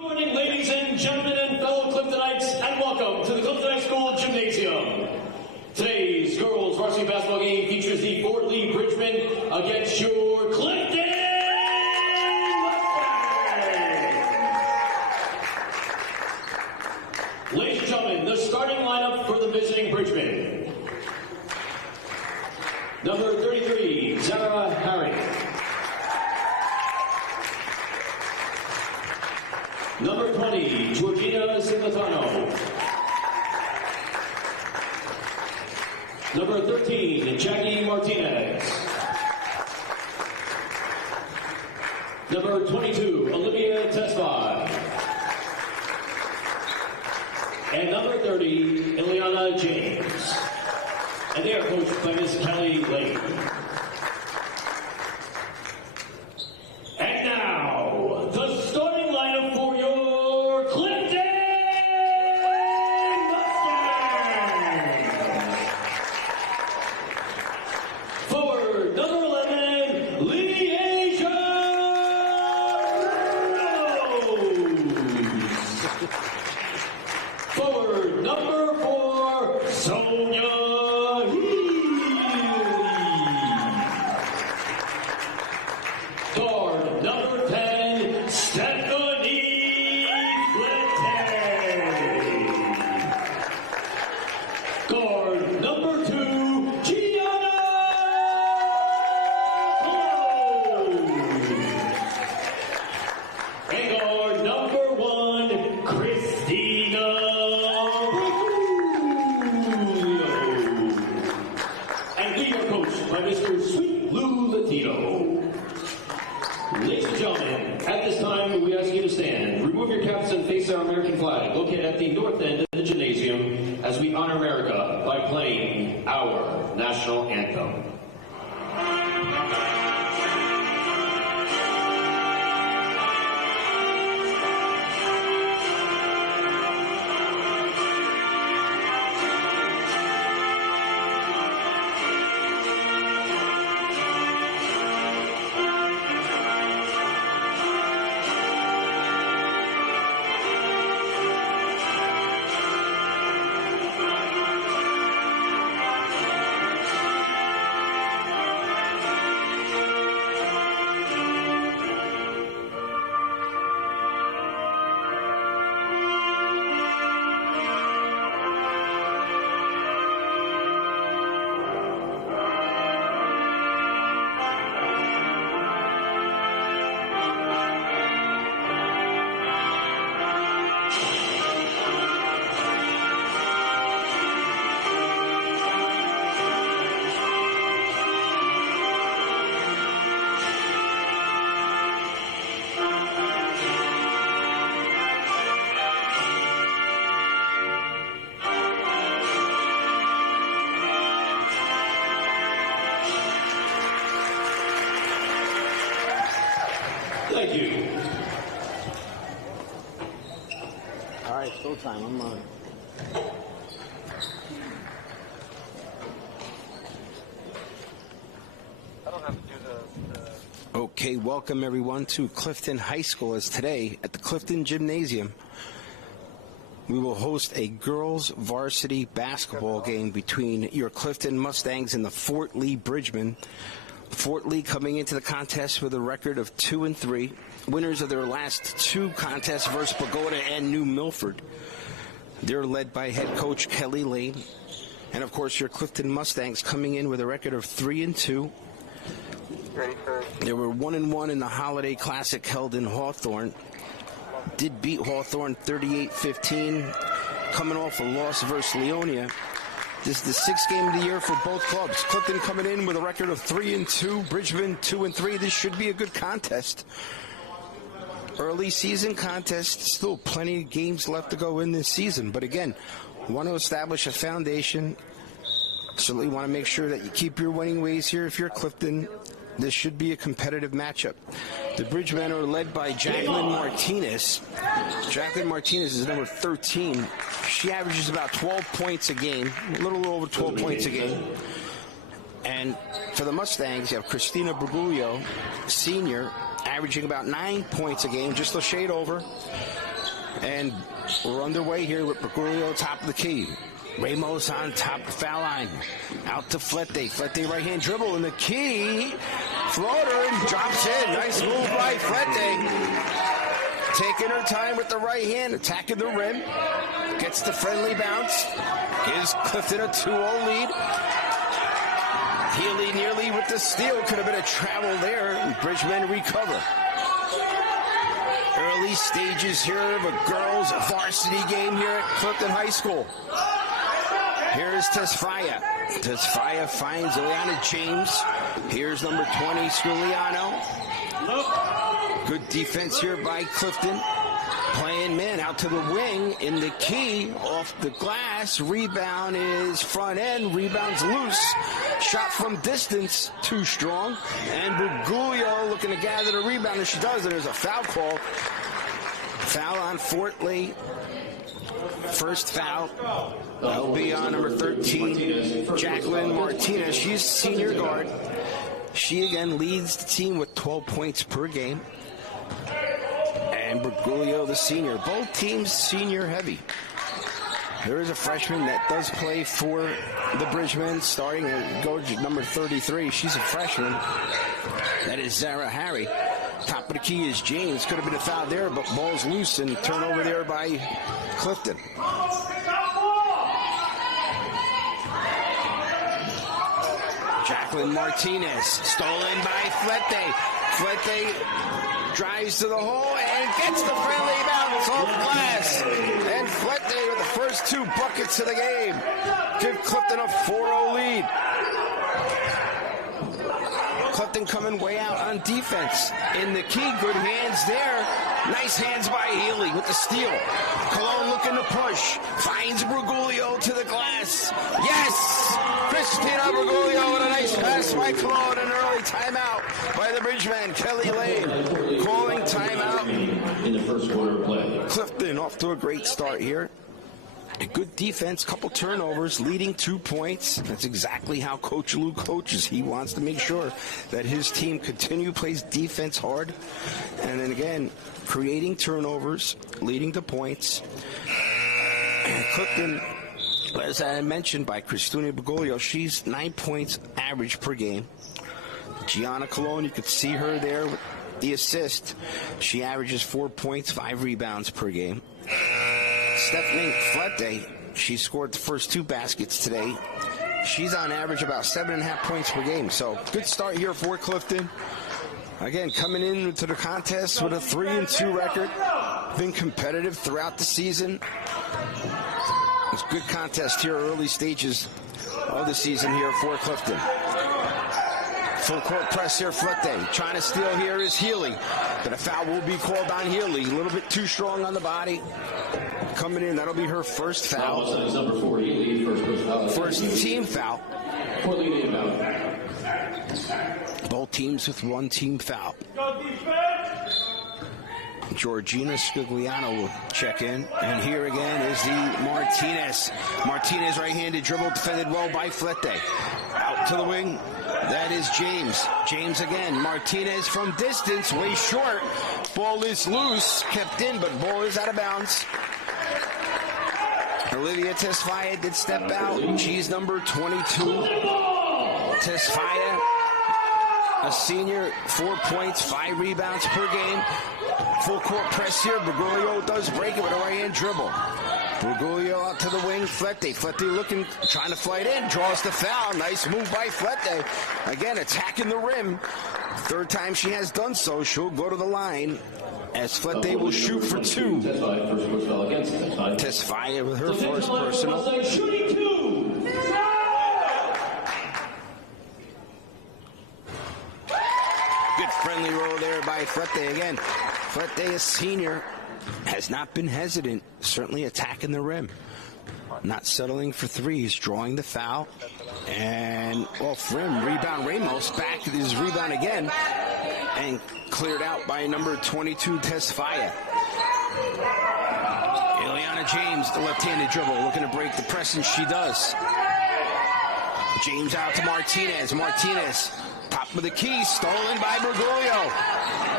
Good morning, ladies and gentlemen and fellow Cliftonites, and welcome to the Clifton High School Gymnasium. Today's girls varsity basketball game features the Fort Lee Bridgemen against your Clifton Mustangs. Ladies and gentlemen, the starting lineup for the visiting Bridgemen. Number 33, Zara Harry. Number 20, Georgina Simlatano. Number 13, Jackie Martinez. Number 22, Olivia Tesfai. And number 30, Ileana James. And they are coached by Miss Kelly Lane. And now, the starting lineup for your Clifton Mustangs. Forward, number 11, Leasia Rose. Forward, number 4, Sonia Guard number 10, Stephanie Flinte. Guard number 2, Gianna Close. And guard number 1, Christina Brugulio. And we are coached by Mr. Sweet Lou Latino. Ladies and gentlemen, at this time we ask you to stand, remove your caps and face our American flag, located at the north end of the gymnasium, as we honor America by playing our national anthem. Thank you. All right, showtime. I'm on. I don't have to do the... Okay, welcome everyone to Clifton High School. As today at the Clifton Gymnasium, we will host a girls varsity basketball game between your Clifton Mustangs and the Fort Lee Bridgemen. Fort Lee coming into the contest with a record of 2-3, winners of their last 2 contests versus Pagoda and New Milford. They're led by head coach Kelly Lane. And of course, your Clifton Mustangs coming in with a record of 3-2. They were 1-1 in the Holiday Classic held in Hawthorne. Did beat Hawthorne 38-15, coming off a loss versus Leonia. This is the 6th game of the year for both clubs. Clifton coming in with a record of 3-2, Bridgeman 2-3. This should be a good contest. Early season contest, still plenty of games left to go in this season. But again, want to establish a foundation. Certainly want to make sure that you keep your winning ways here if you're Clifton. This should be a competitive matchup. The Bridgemen are led by Jacqueline Martinez. Jacqueline Martinez is number 13. She averages about 12 points a game, a little over 12 points a game. And for the Mustangs, you have Christina Brugulio, senior, averaging about 9 points a game, just a shade over. And we're underway here with Bergoglio top of the key. Ramos on top of the foul line. Out to Flette. Flette right-hand dribble in the key. Floater and drops in. Nice move by Flette. Taking her time with the right hand, attacking the rim. Gets the friendly bounce. Gives Clifton a 2-0 lead. Healy nearly with the steal. Could have been a travel there. And Bridgman recover. Early stages here of a girls' varsity game here at Clifton High School. Here's Tesfaye. Tesfaye finds Ileana James. Here's number 20, Sculiano. Good defense here by Clifton. Playing man out to the wing in the key. Off the glass. Rebound is front end. Rebound's loose. Shot from distance. Too strong. And Bergoglio looking to gather the rebound. And she does. And there's a foul call. Foul on Fort Lee. First foul. That'll be on number 13, Jacqueline Martinez. She's senior guard. She again leads the team with 12 points per game. And Bergoglio, the senior. Both teams senior heavy. There is a freshman that does play for the Bridgmen, starting at Goge number 33. She's a freshman. That is Zara Harry. Top of the key is James. Could have been a foul there, but ball's loose and turnover there by Clifton. Jacqueline Martinez, stolen by Flette. Flette drives to the hole and gets the friendly bounce off glass. And Flette with the first 2 buckets of the game. Give Clifton a 4-0 lead. Clifton coming way out on defense. In the key, good hands there. Nice hands by Healy with the steal. Cologne looking to push. Finds Bergoglio to the glass. Yes! Christina Bergoglio with a nice pass by Cologne. An early timeout by the Bridgeman. Kelly Lane calling timeout. In the first quarter of play. Clifton off to a great start here. A good defense, couple turnovers, leading 2 points. That's exactly how Coach Lou coaches. He wants to make sure that his team plays defense hard. And then again, creating turnovers, leading to points. And Clifton, as I mentioned by Christina Bergoglio, she's 9 points average per game. Gianna Cologne, you could see her there with the assist. She averages 4 points, 5 rebounds per game. Stephanie Flette, she scored the first 2 baskets today. She's on average about 7.5 points per game. So good start here for Clifton. Again, coming into the contest with a 3-2 record. Been competitive throughout the season. It's a good contest here, early stages of the season here for Clifton. Full court press here, Flette. Trying to steal here is Healy. But a foul will be called on Healy. A little bit too strong on the body. Coming in, that'll be her first foul. Number 4, Healy, first foul. First team foul. Both teams with 1 team foul. Georgina Sculiano will check in. And here again is the Martinez. Martinez right-handed dribble, defended well by Flette. Out to the wing. That is James. James again. Martinez from distance, way short. Ball is loose, kept in, but ball is out of bounds. Olivia Tesfaye did step out. She's number 22. Tesfaye, a senior, 4 points, 5 rebounds per game. Full court press here. Bergoglio does break it with a right-hand dribble. Bergoglio out to the wing. Flette. Flette looking, trying to flight in. Draws the foul. Nice move by Flette. Again, attacking the rim. Third time she has done so. She'll go to the line as Flette will shoot for 2. Tesfaye with her first personal. Good friendly roll there by Flette again. Flette, a senior, has not been hesitant, certainly attacking the rim. Not settling for threes, drawing the foul. And off rim, rebound Ramos, back to his rebound again. And cleared out by number 22, Tesfaye. Ileana James, the left-handed dribble, looking to break the press, and she does. James out to Martinez. Martinez Top of the key, stolen by Bergoglio.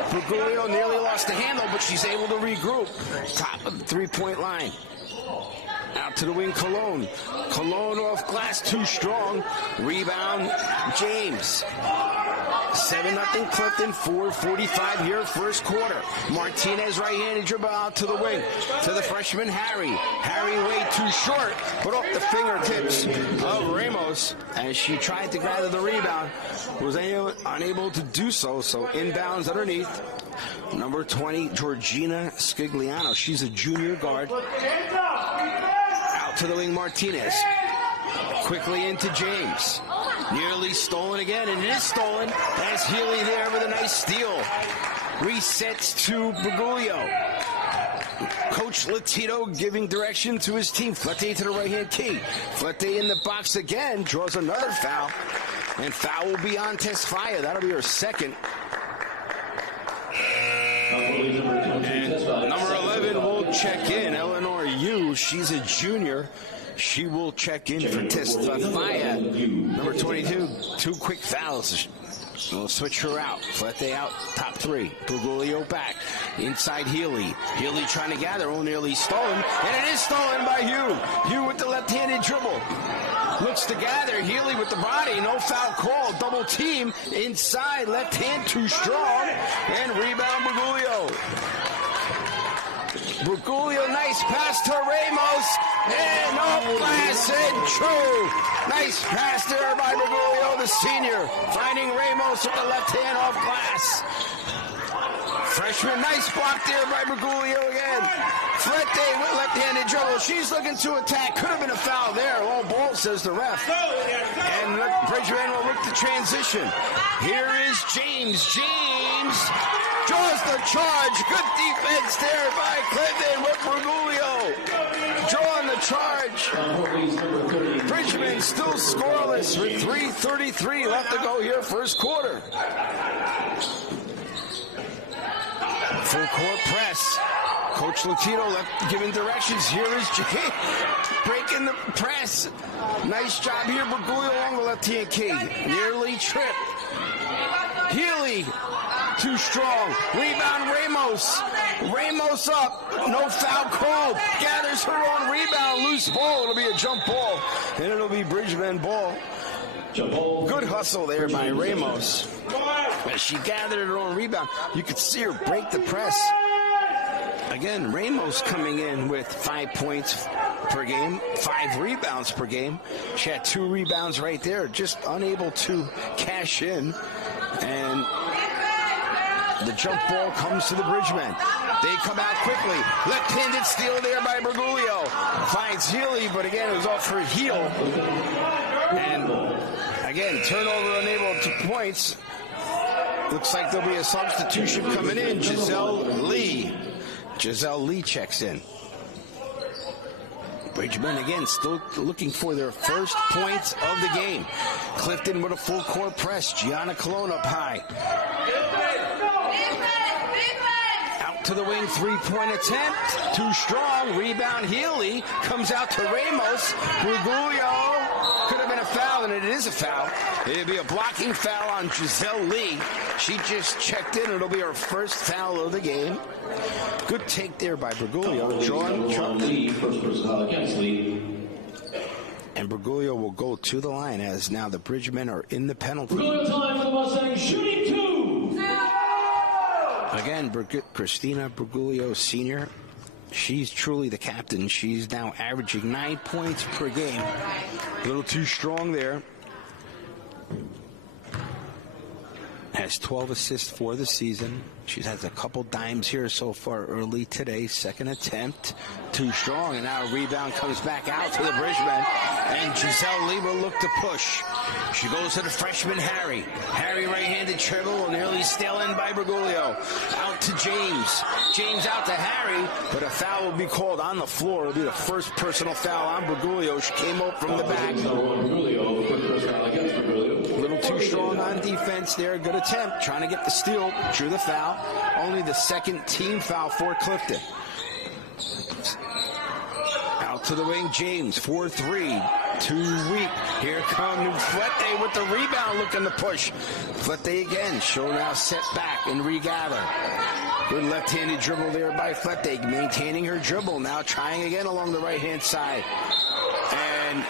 Bergoglio nearly lost the handle, but she's able to regroup. Top of the three-point line. Out to the wing, Cologne. Cologne off glass, too strong. Rebound, James. 7-0 Clifton, 4:45 here, first quarter. Martinez right-handed dribble out to the wing. To the freshman, Harry. Harry way too short, but off the fingertips of Ramos. As she tried to gather the rebound, was unable to do so, so inbounds underneath. Number 20, Georgina Scigliano. She's a junior guard. Out to the wing, Martinez. Quickly into James. Nearly stolen again, and it is stolen as Healy there with a nice steal. Resets to Bergoglio. Coach Latino giving direction to his team. Flete to the right-hand key. Flete in the box again, draws another foul. And foul will be on Tesfaye. That'll be her second. And number 11 will check in. Eleanor Yu, she's a junior. She will check in for Tesfaye. Number 22, 2 quick fouls. We'll switch her out. Flete out, top 3. Bergoglio back. Inside Healy. Healy trying to gather. Oh, nearly stolen. And it is stolen by Hugh. Hugh with the left-handed dribble. Looks to gather. Healy with the body. No foul call. Double team. Inside. Left hand too strong. And rebound Bergoglio. Bergoglio, nice pass to Ramos. And off glass and true. Nice pass there by Bergoglio, the senior. Finding Ramos with the left hand off glass. Freshman, nice block there by Bergoglio again. Flete with left-handed dribble. She's looking to attack. Could have been a foul there. Low ball, says the ref. And Bridgman will look to transition. Here is James. James draws the charge. Good defense there by Clinton with Bergoglio. Drawing the charge. Bridgman still scoreless with 3:33 left to go here, first quarter. Full court press. Coach Latino left giving directions. Here is James breaking the press. Nice job here, Bergoglio along the left-hand key. Nearly tripped. Healy, too strong. Rebound Ramos. Ramos up. No foul called. Gathers her own rebound. Loose ball. It'll be a jump ball. And it'll be Bridgman ball. Good hustle there by Ramos. As she gathered her own rebound, you could see her break the press. Again, Ramos coming in with 5 points per game, 5 rebounds per game. She had 2 rebounds right there, just unable to cash in. And the jump ball comes to the Bridgmen. They come out quickly. Left-handed steal there by Bergoglio. Finds Healy, but again, it was off her heel. And again, turnover unable to points. Looks like there'll be a substitution coming in. Giselle Lee. Giselle Lee checks in. Bridgman again still looking for their first points of the game. Clifton with a full court press. Gianna Colon up high. Out to the wing, 3-point attempt. Too strong. Rebound Healy. Comes out to Ramos. Bergoglio. Could have been a foul, and it is a foul. It'll be a blocking foul on Giselle Lee. She just checked in. It'll be her first foul of the game. Good take there by Bergoglio. John Lee, first person foul against Lee. And Bergoglio will go to the line as now the Bridgmen are in the penalty. Bergoglio time for the Mustangs, shooting 2. Again, Christina Bergoglio, senior. She's truly the captain. She's now averaging 9 points per game. A little too strong there. Has 12 assists for the season. She has a couple dimes here so far early today. Second attempt. Too strong. And now a rebound comes back out to the Bridgmen. And Giselle Lee will look to push. She goes to the freshman, Harry. Harry right-handed dribble. Nearly stolen by Bergoglio. Out to James. James out to Harry. But a foul will be called on the floor. It'll be the first personal foul on Bergoglio. She came up from the back. A little too strong on defense there. Good attempt. Trying to get the steal. Drew the foul. Only the second team foul for Clifton. Out to the wing, James, 4-3. too weak. Here comes Flete with the rebound, looking to push. Flete again, show now set back and regather. Good left-handed dribble there by Flete, maintaining her dribble. Now trying again along the right-hand side. And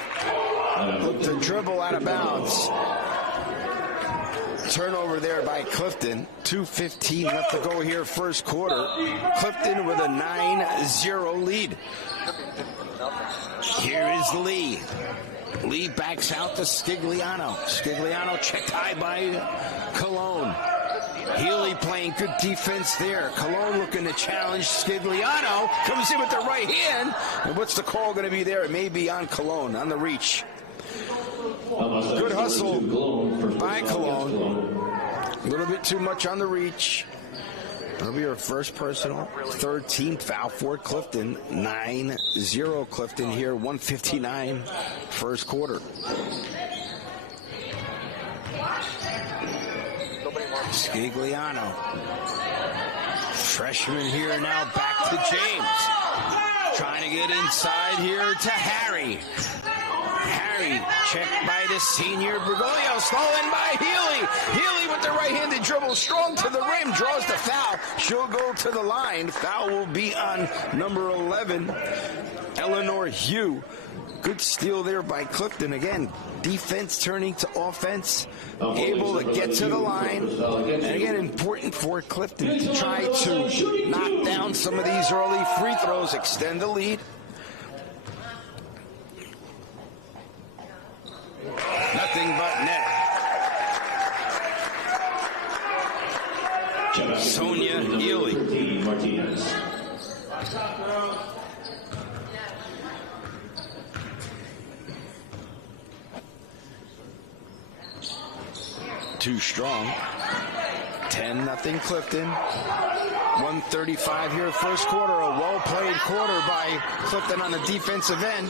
look to dribble out of bounds. Turnover there by Clifton. 2:15 left to go here first quarter. Clifton with a 9-0 lead. Here is Lee. Lee backs out to Scigliano. Scigliano checked high by Cologne. Healy playing good defense there. Cologne looking to challenge Scigliano. Comes in with the right hand. And what's the call going to be there? It may be on Cologne, on the reach. Good hustle by Cologne. A little bit too much on the reach. That'll be her first personal. Third team foul for Clifton. 9-0 Clifton here. 1:59 first quarter. Scigliano. Freshman here now back to James. Trying to get inside here to Harry. Harry checked by the senior Bergoglio. Stolen by Healy. Healy with the right-handed dribble. Strong to the rim. Draws the foul. She'll go to the line. Foul will be on number 11, Eleanor Hugh. Good steal there by Clifton. Again, defense turning to offense. Able to get to the line. And again, important for Clifton to try to knock down some of these early free throws. Extend the lead. Nothing but net. Sonia Healy. Martinez. Too strong. 10-0 Clifton. 1:35 here first quarter. A well-played quarter by Clifton on the defensive end.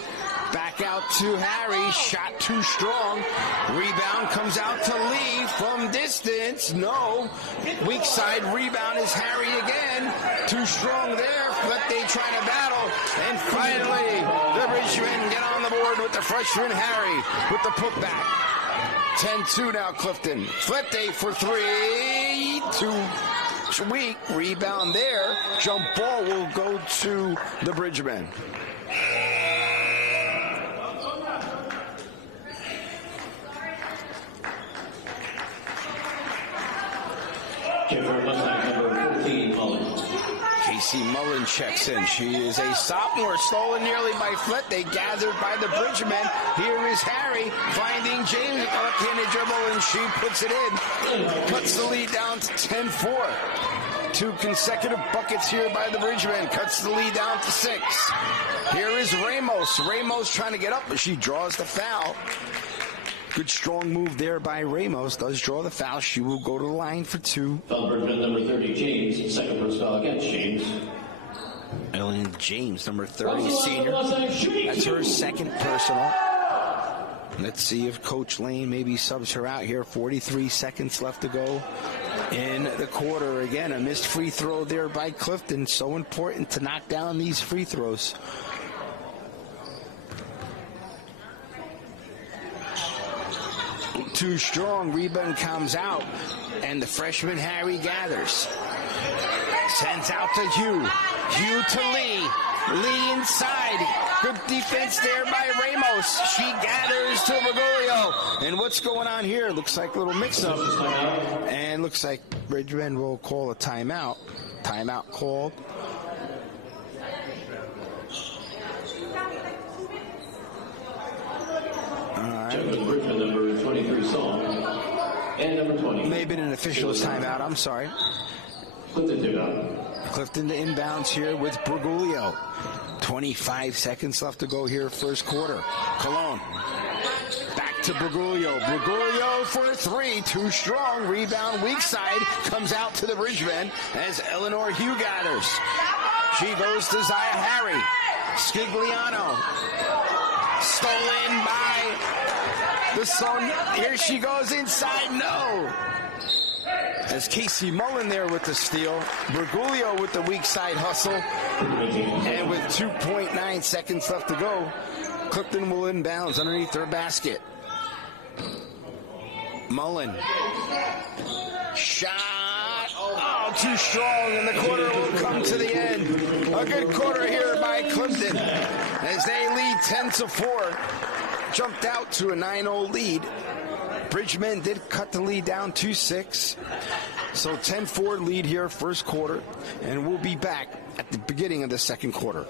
Back out to Harry. Shot too strong. Rebound comes out to Lee from distance. No. Weak side rebound is Harry again. Too strong there. But they trying to battle. And finally, the Richmond get on the board with the freshman Harry with the putback. 10-2 now Clifton. Flete for three. Too weak. Rebound there. Jump ball will go to the Bridgemen. Casey Mullen checks in. She is a sophomore, stolen nearly by Flete, gathered by the Bridgemen. Here is Harry finding James with a left-handed dribble, and she puts it in. Cuts the lead down to 10-4. 2 consecutive buckets here by the Bridgemen. Cuts the lead down to 6. Here is Ramos. Ramos trying to get up, but she draws the foul. Good strong move there by Ramos. Does draw the foul. She will go to the line for 2. Foul Bridgeman number 30, James. Second first foul against James. Ellen James, number 30, senior. That's her second personal. Let's see if Coach Lane maybe subs her out here. 43 seconds left to go in the quarter. Again, a missed free throw there by Clifton. So important to knock down these free throws. Too strong. Rebound comes out. And the freshman Harry gathers. Sends out to Hugh. Hugh to Lee. Lee inside. Good defense there by Ramos. She gathers to Bergoglio. And what's going on here? Looks like a little mix-up. And looks like Bridgeman will call a timeout. Timeout called. Bridgeman number 23 Song and number 20. May have been an official's timeout. I'm sorry. Clifton did not. Clifton to inbounds here with Bergoglio. 25 seconds left to go here first quarter. Cologne. Back to Bergoglio. Bergoglio for 3. Too strong. Rebound weak side. Comes out to the Bridgemen as Eleanor Hugh gathers. She goes to Zaya Harry. Scigliano. Stolen by the Son. Here she goes inside. No. As Casey Mullen there with the steal. Bergoglio with the weak side hustle. And with 2.9 seconds left to go, Clifton will inbounds underneath their basket. Mullen. Shot. Oh, too strong, and the quarter will come to the end. A good quarter here by Clifton as they lead 10-4. Jumped out to a 9-0 lead. Bridgman did cut the lead down to 6. So 10-4 lead here, first quarter, and we'll be back at the beginning of the second quarter.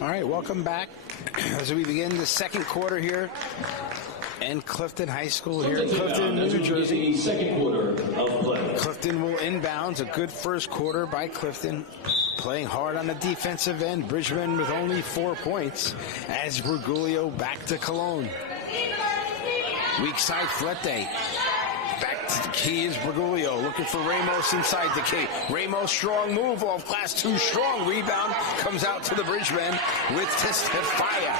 All right, welcome back as we begin the second quarter here in Clifton High School here in Clifton, New Jersey. Second quarter of play. Clifton will inbounds. A good first quarter by Clifton. Playing hard on the defensive end. Bridgman with only 4 points as Bergoglio back to Cologne. Weak side Flete. Back to the key is Bergoglio looking for Ramos inside the key. Ramos strong move off glass, too strong. Rebound comes out to the Bridgman with Testefaya.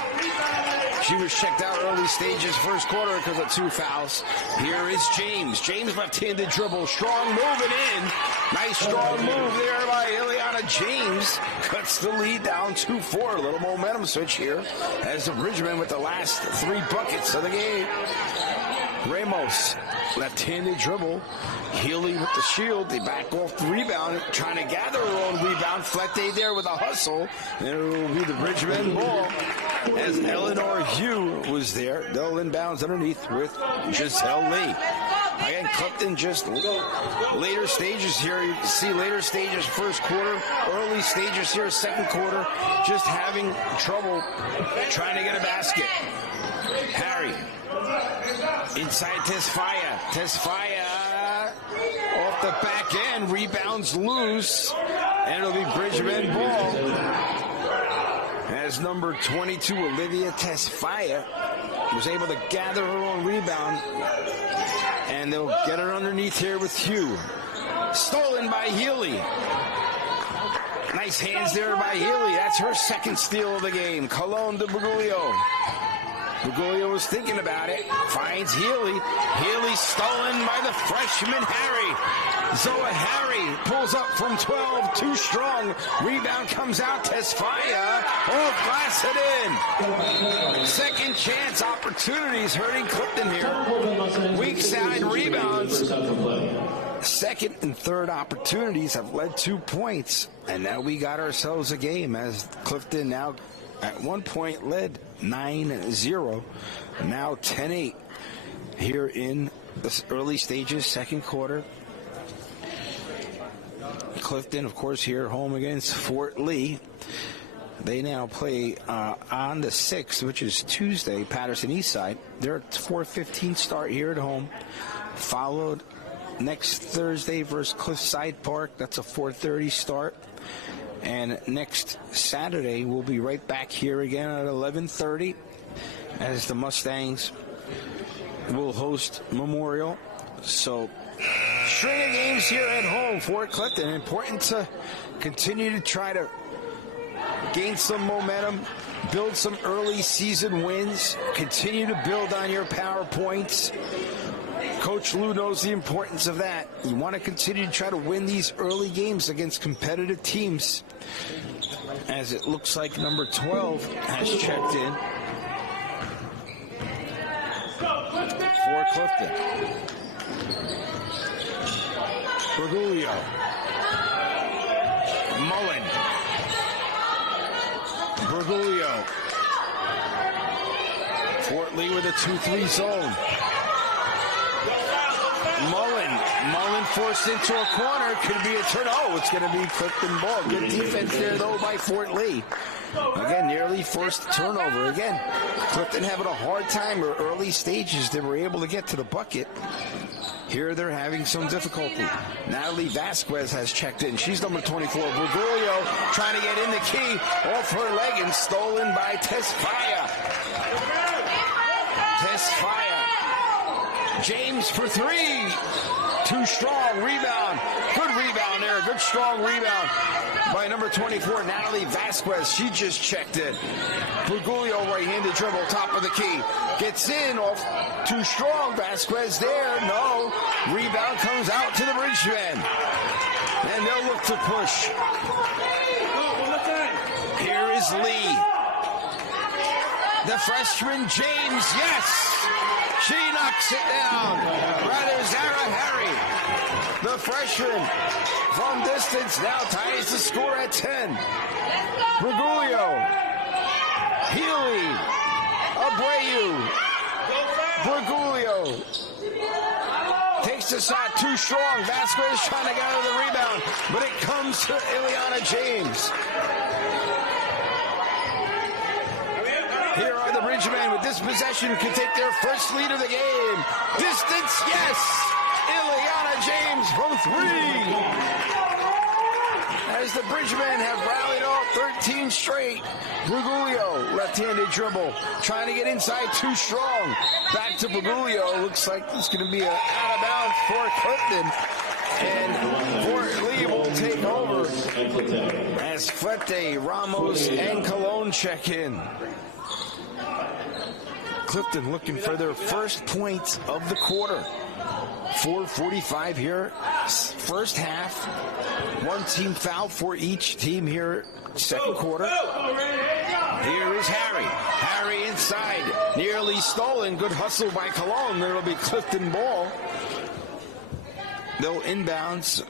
She was checked out early stages first quarter because of 2 fouls. Here is James. James left-handed dribble. Strong moving in. Nice strong move there by Ileana James. Cuts the lead down 2-4. A little momentum switch here as the Bridgman with the last 3 buckets of the game. Ramos, left-handed dribble. Healy with the shield. They back off the rebound, trying to gather her own rebound. Flete there with a hustle. And it will be the Bridgman ball as Eleanor Hugh was there. They'll inbounds underneath with Giselle Lee. Again, Clifton just later stages here. You can see later stages first quarter, early stages here second quarter, just having trouble trying to get a basket. Harry. Inside Tesfaya. Tesfaya off the back end. Rebounds loose. And it'll be Bridgman ball. As number 22, Olivia Tesfaya, was able to gather her own rebound. And they'll get her underneath here with Hugh. Stolen by Healy. Nice hands there by Healy. That's her second steal of the game. Cologne to Bergoglio. Bergoglio was thinking about it. Finds Healy. Healy stolen by the freshman Harry. Zoa Harry pulls up from 12. Too strong. Rebound comes out. Tesfaya. Off glass it in. Second chance opportunities hurting Clifton here. Weak side rebounds. Second and third opportunities have led 2 points. And now we got ourselves a game as Clifton now at 1 point led 9-0, now 10-8 here in the early stages, second quarter. Clifton, of course, here home against Fort Lee. They now play on the 6th, which is Tuesday, Patterson Eastside. They're at 4:15 start here at home, followed next Thursday versus Cliffside Park. That's a 4:30 start. And next Saturday, we'll be right back here again at 11:30 as the Mustangs will host Memorial. So, string of games here at home for Clifton. Important to continue to try to gain some momentum, build some early season wins, continue to build on your power points. Coach Lou knows the importance of that. You want to continue to try to win these early games against competitive teams. As it looks like number 12 has checked in. Clifton. Bergoglio. Mullen. Bergoglio. Fort Lee with a 2-3 zone. Mullen forced into a corner. Could be a turn. Oh, it's going to be Clifton ball. Good defense there, though, by Fort Lee. Again, nearly forced turnover. Again, Clifton having a hard time or early stages. They were able to get to the bucket. Here they're having some difficulty. Natalie Vasquez has checked in. She's number 24. Bergoglio trying to get in the key. Off her leg and stolen by Tesfaye. James for three. Too strong. Rebound. Good rebound there. Good strong rebound by number 24, Natalie Vasquez. She just checked in. Bergoglio right-handed dribble, top of the key. Gets in off too strong. Vasquez there. No. Rebound comes out to the Bridgemen. And they'll look to push. Here is Lee. The freshman James, yes! She knocks it down. Rather, Zara Harry, the freshman, from distance, now ties the score at 10. Bergoglio, Healy, Abreu, Bergoglio takes the shot too strong. Vasquez trying to get out of the rebound, but it comes to Ileana James. Here are the Bridgemen with this possession, can take their first lead of the game. Distance, yes! Ileana James from three. As the Bridgemen have rallied off 13 straight. Bergoglio, left-handed dribble, trying to get inside, too strong. Back to Bergoglio. Looks like it's going to be out of bounds for Clifton. And Fort Lee will take over as Flete, Ramos, and Colon check in. Clifton looking for their first points of the quarter. 4:45 here, first half. One team foul for each team here, second quarter. Here is Harry. Harry inside, nearly stolen. Good hustle by Colon. It'll be Clifton ball. They'll inbounds.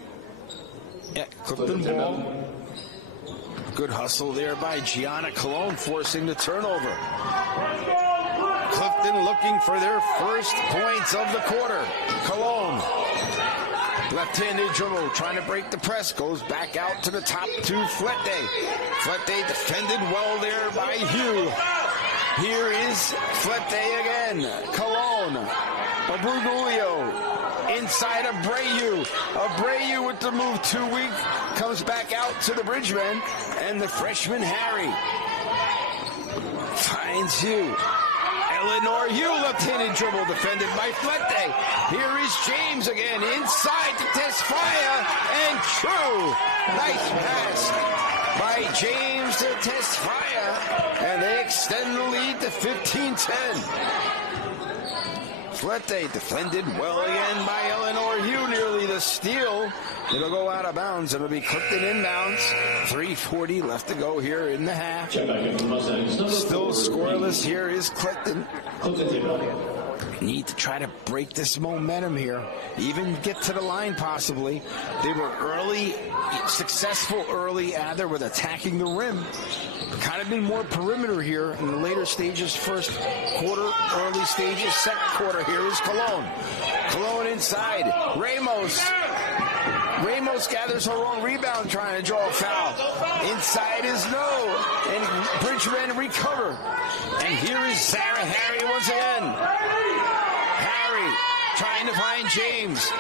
Yeah, Clifton ball. Good hustle there by Gianna Colon, forcing the turnover. Clifton looking for their first points of the quarter. Colon, left-handed dribble, trying to break the press, goes back out to the top to Flete. Flete defended well there by Hugh. Here is Flete again. Colon, Bergoglio, inside Abreu. Abreu with the move too weak, comes back out to the Bridgemen, and the freshman Harry finds Hugh. Eleanor Hugh, left-handed dribble, defended by Flete. Here is James again, inside to Tesfaye, and true. Nice pass by James to Tesfaye, and they extend the lead to 15-10. Flete defended well again by Eleanor Hugh, nearly the steal. It'll go out of bounds. It'll be Clifton inbounds. 3:40 left to go here in the half. Still scoreless. Here is Clifton. Need to try to break this momentum here. Even get to the line possibly. They were successful early Adler with attacking the rim. Kind of been more perimeter here in the later stages, first quarter, early stages, second quarter. Here is Colon. Colon inside. Ramos gathers her own rebound, trying to draw a foul. Inside is no. And Bridgeman recover. And here is Sarah Harry once again. Harry trying to find James.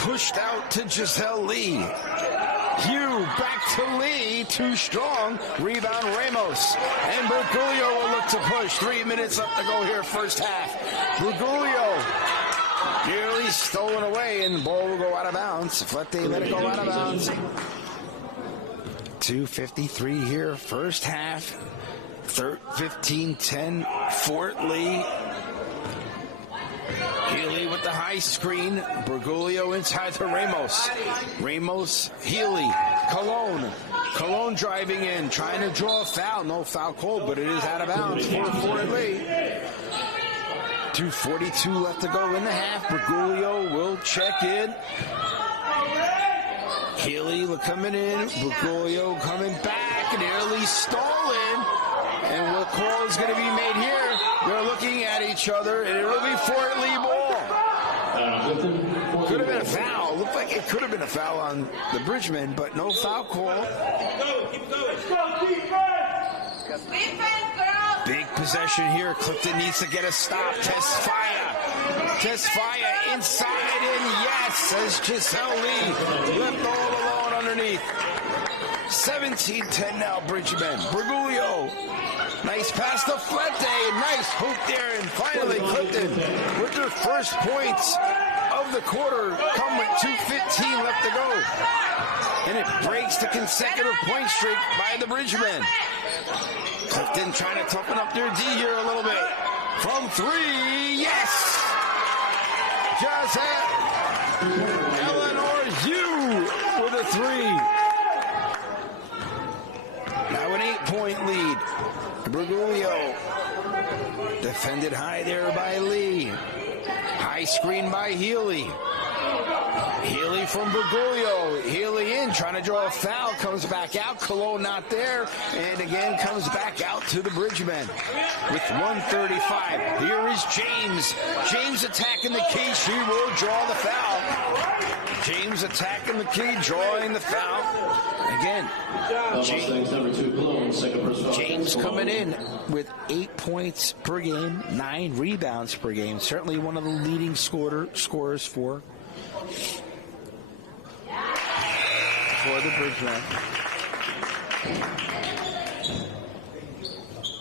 Pushed out to Giselle Lee. Hugh back to Lee, too strong. Rebound Ramos. And Bergoglio will look to push. 3 minutes left to go here, first half. Bergoglio nearly stolen away, and the ball will go out of bounds. Flete let it go out of bounds. 2:53 here, first half. 15-10, Fort Lee. Healy with the high screen. Bergoglio inside to Ramos. Ramos, Healy, Colon. Colon driving in, trying to draw a foul. No foul called, but it is out of bounds for Fort Lee. 2:42 left to go in the half. Bergoglio will check in. Healy coming in. Bergoglio coming back. Nearly stolen. And what call is going to be made here? They're looking at each other, and it will be Fort Lee ball. Could have been a foul. Looked like it could have been a foul on the Bridgman, but no foul call. Keep going. Defense, girls! Big possession here. Clifton needs to get a stop. Tesfaye inside, and yes, says Giselle Lee. Left all alone underneath. 17-10 now, Bridgman. Bergoglio. Nice pass to Flete. Nice hoop there, and finally Clifton with their first points of the quarter come with 2:15 left to go. And it breaks the consecutive point streak by the Bridgmen. Clifton trying to toughen up their D here a little bit. From three, yes! Josette Eleanor Hugh with a three. Now an 8-point lead. Bergoglio defended high there by Lee. High screen by Healy. Healy from Bergoglio. Healy in, trying to draw a foul. Comes back out. Cologne not there. And again comes back out to the Bridgmen with 1:35. Here is James. James attacking the key. She will draw the foul. James attacking the key, drawing the foul. Again, James coming in with 8 points per game, 9 rebounds per game. Certainly one of the leading scorers for the Bridgmen.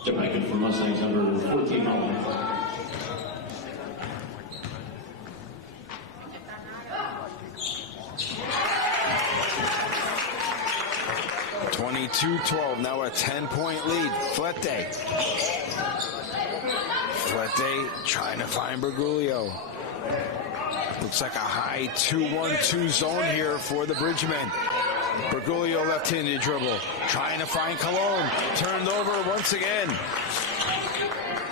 Jamaican from Mustangs, number 14 Holland. (22-12). Now a 10-point lead. Flete trying to find Bergoglio. Looks like a high 2-1-2 zone here for the Bridgmen. Bergoglio left-handed dribble. Trying to find Cologne. Turned over once again.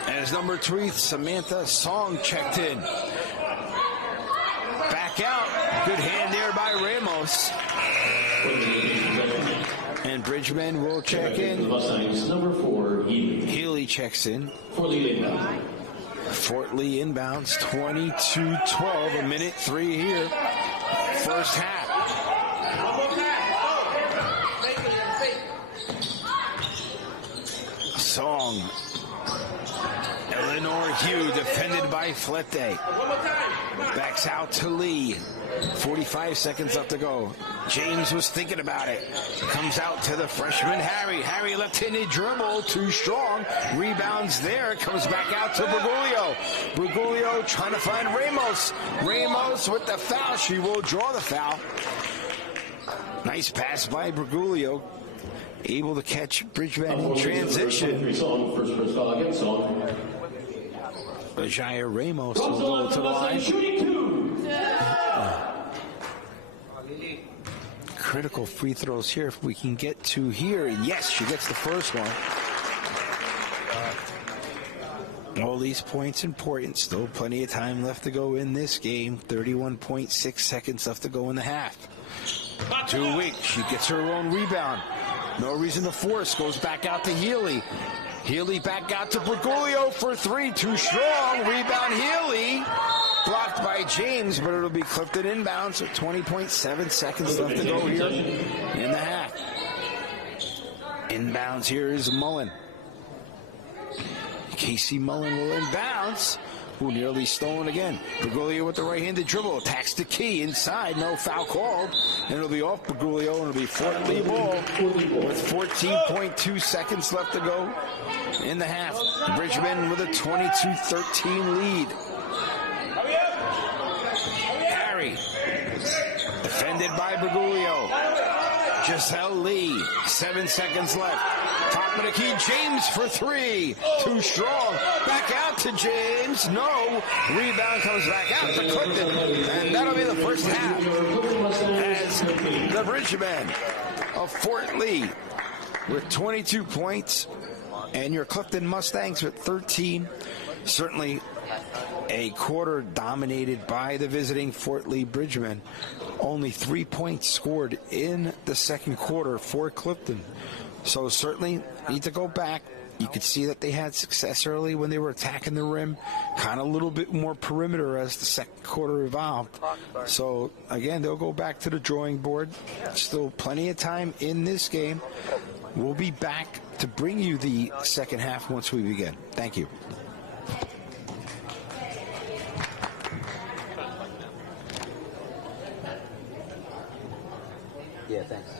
As number 3, Samantha Song checked in. Back out. Good hand there by Ramos. And Bridgman will check in. Number 4, Healy checks in. Fort Lee inbounds. 22-12. A minute 3 here. First half. Song. Eleanor Hugh defended by Flete. Backs out to Lee. 45 seconds left to go. James was thinking about it. Comes out to the freshman Harry. Harry left-handed dribble, too strong. Rebounds there. Comes back out to Bergoglio. Bergoglio trying to find Ramos. Ramos with the foul. She will draw the foul. Nice pass by Bergoglio. Able to catch Bridgman in transition. Bajaya Ramos will go to the line. Critical free throws here if we can get to here. And yes, she gets the first one. All these points important. Still plenty of time left to go in this game. 31.6 seconds left to go in the half. 2 weeks. She gets her own rebound. No reason to force. Goes back out to Healy. Healy back out to Bergoglio for 3. Too strong. Rebound Healy. Blocked by James, but it'll be Clifton inbounds with 20.7 seconds left to go here in the half. Inbounds here is Mullen. Casey Mullen will inbounds. Who nearly stolen again. Bergoglio with the right-handed dribble. Attacks the key inside. No foul called. And it'll be off Bergoglio, and it'll be Fort Lee ball with 14.2 seconds left to go in the half. Bridgman with a 22-13 lead. Harry. Defended by Bergoglio. Giselle Lee. 7 seconds left. Top of the key, James for 3. Too strong. Back out to James. No. Rebound comes back out to Clifton. And that'll be the first half. As the Bridgmen of Fort Lee with 22 points. And your Clifton Mustangs with 13. Certainly A quarter dominated by the visiting Fort Lee Bridgemen. Only 3 points scored in the second quarter for Clifton. So certainly need to go back. You could see that they had success early when they were attacking the rim, kind of a little bit more perimeter as the second quarter evolved. So again, they'll go back to the drawing board. Still plenty of time in this game. We'll be back to bring you the second half once we begin. Thank you. Yeah, thanks.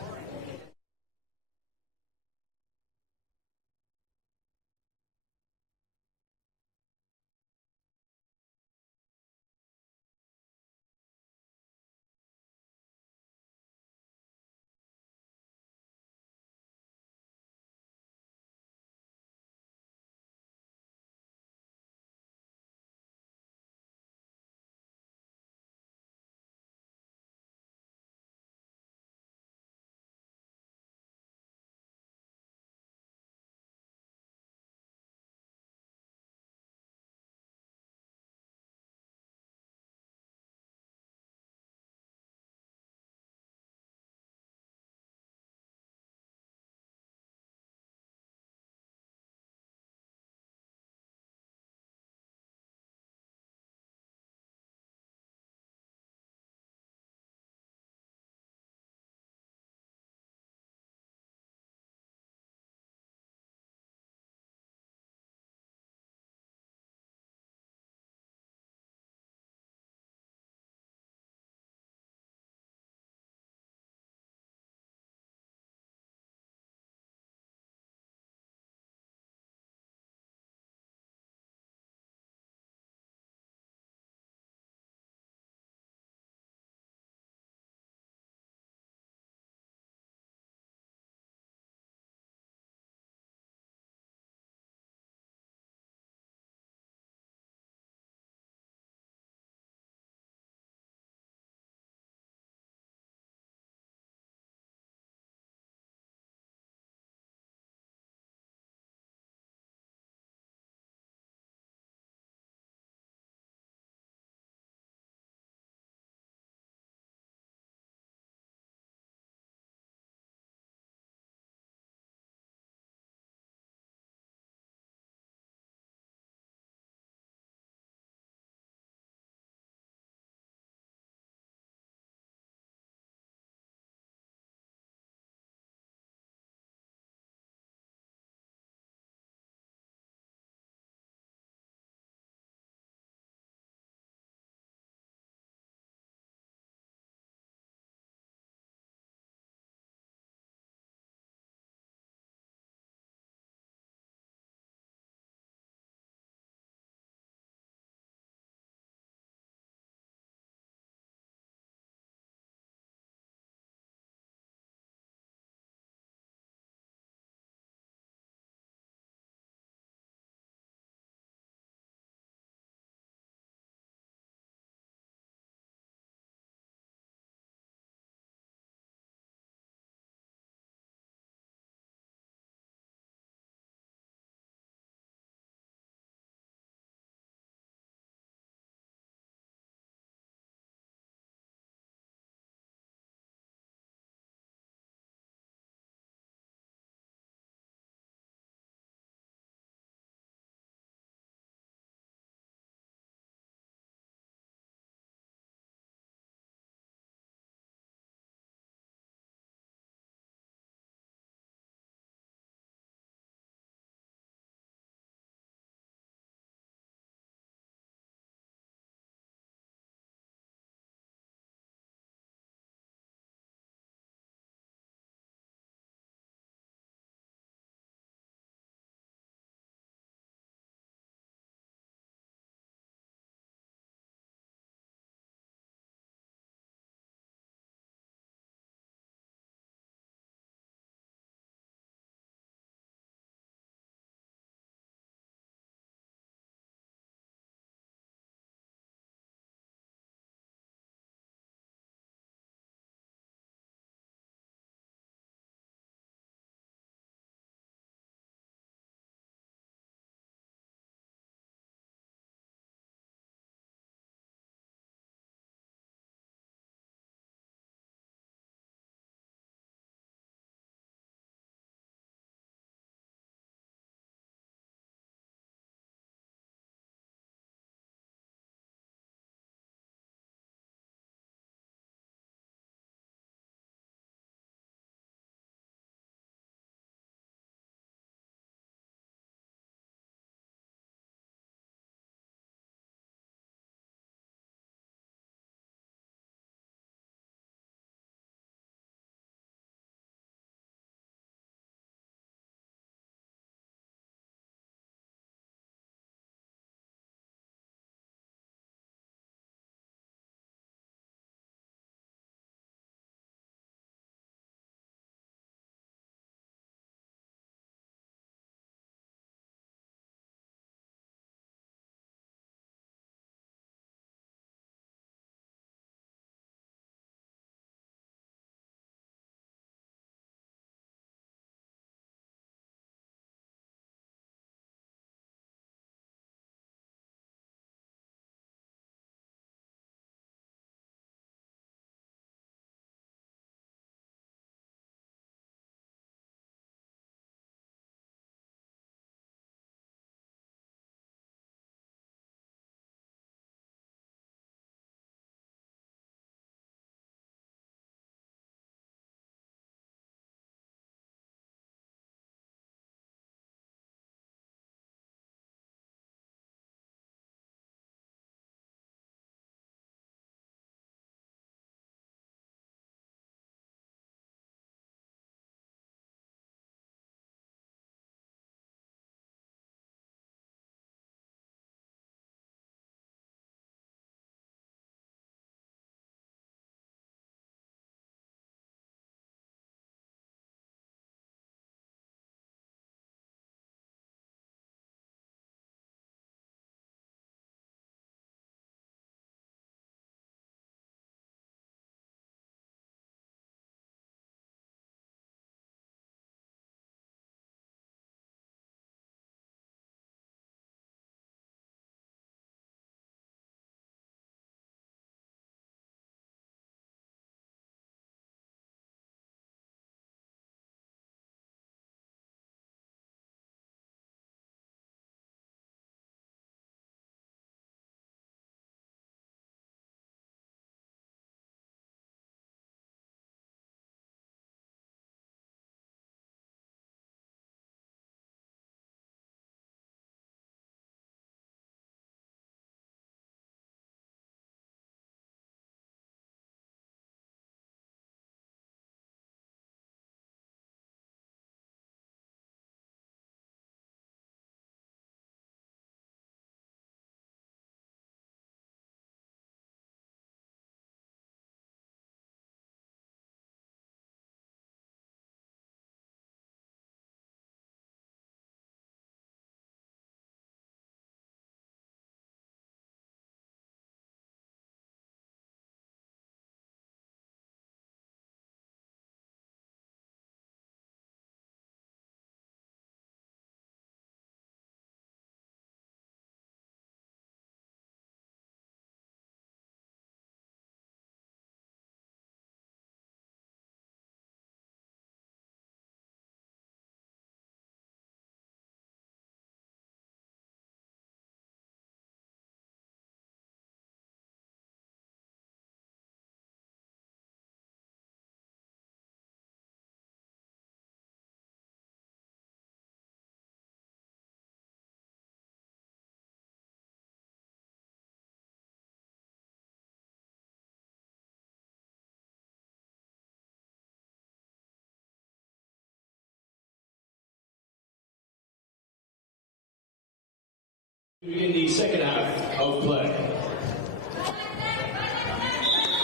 Begin the second half of play.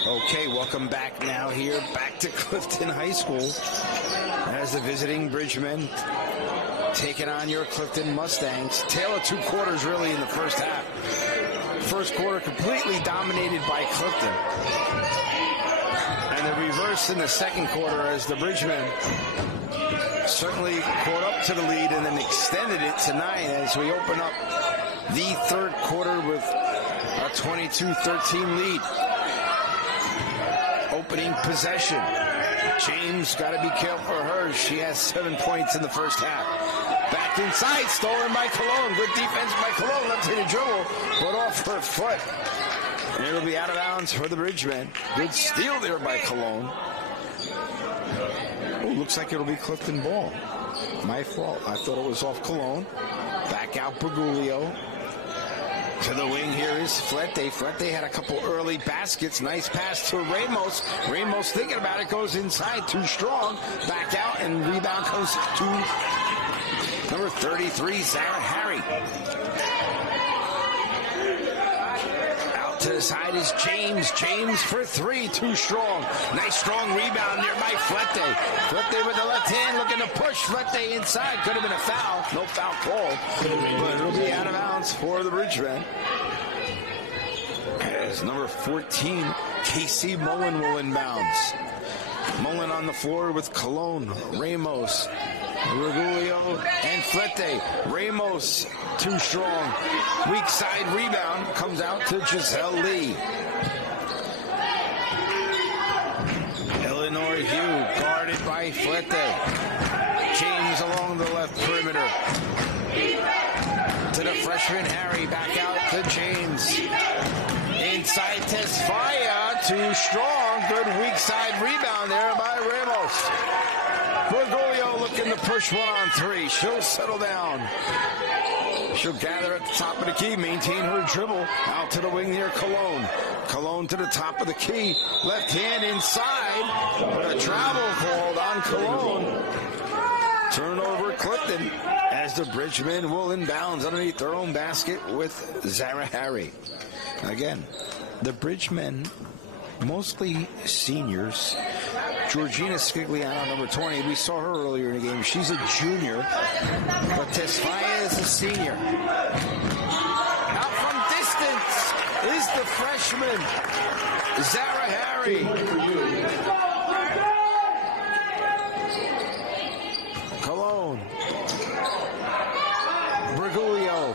Okay, welcome back now here, back to Clifton High School as the visiting Bridgemen taking on your Clifton Mustangs. Tale of two quarters really in the first half. First quarter completely dominated by Clifton. And the reverse in the second quarter as the Bridgemen certainly caught up to the lead and then extended it to 9 as we open up the third quarter with a 22-13 lead. Opening possession. James got to be careful for her. She has 7 points in the first half. Back inside, stolen by Cologne. Good defense by Cologne. Left-handed dribble, but off her foot. And it'll be out of bounds for the Bridgemen. Good steal there by Cologne. Oh, looks like it'll be Clifton ball. My fault. I thought it was off Cologne. Back out Bergoglio. To the wing here is Flete. Flete had a couple early baskets. Nice pass to Ramos. Ramos thinking about it, goes inside, too strong. Back out, and rebound comes to number 33, Sarah Harry. Out to the side is James. James for 3, too strong. Nice strong rebound there by Flete. Flete with the left hand looking to push. Flete inside. Could have been a foul. No foul call. But it'll be out of bounds for the Bridgemen. As number 14, Casey Mullen will inbounds. Mullen on the floor with Cologne, Ramos, Bergoglio, and Flete. Ramos, too strong. Weak side rebound comes out to Giselle Lee. Eleanor Hugh guarded by Flete. James along the left perimeter. To the freshman Harry, back out to James. Inside Tesfaye, too strong. Good weak side rebound there by Ramos. Bergoglio looking to push 1 on 3. She'll settle down. She'll gather at the top of the key, maintain her dribble. Out to the wing here, Cologne. Cologne to the top of the key. Left hand inside. But a travel called on Cologne. Turnover Clifton as the Bridgemen will inbounds underneath their own basket with Zara Harry. Again, the Bridgemen, mostly seniors. Georgina Scigliano, number 20, we saw her earlier in the game. She's a junior, but Tesfaye is a senior. Out from distance is the freshman, Zara Harry. Cologne. Bergoglio.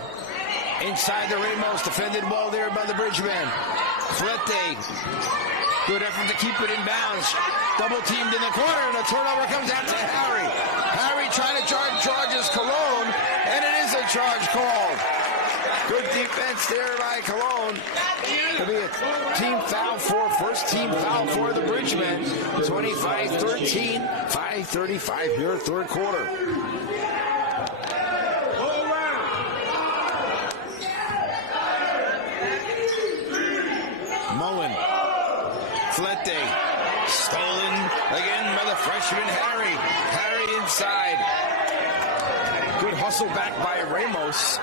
Inside the Ramos, defended well there by the Bridgemen. Flete. Good effort to keep it in bounds. Double teamed in the corner, and the turnover comes out to Harry. Harry trying to charges Cologne, and it is a charge called. Good defense there by Cologne. It'll be a team foul first team foul for the Bridgemen. 25-13, 5:35 here, third quarter. Mullen. Flete. Stolen again by the freshman Harry. Harry inside. Good hustle back by Ramos.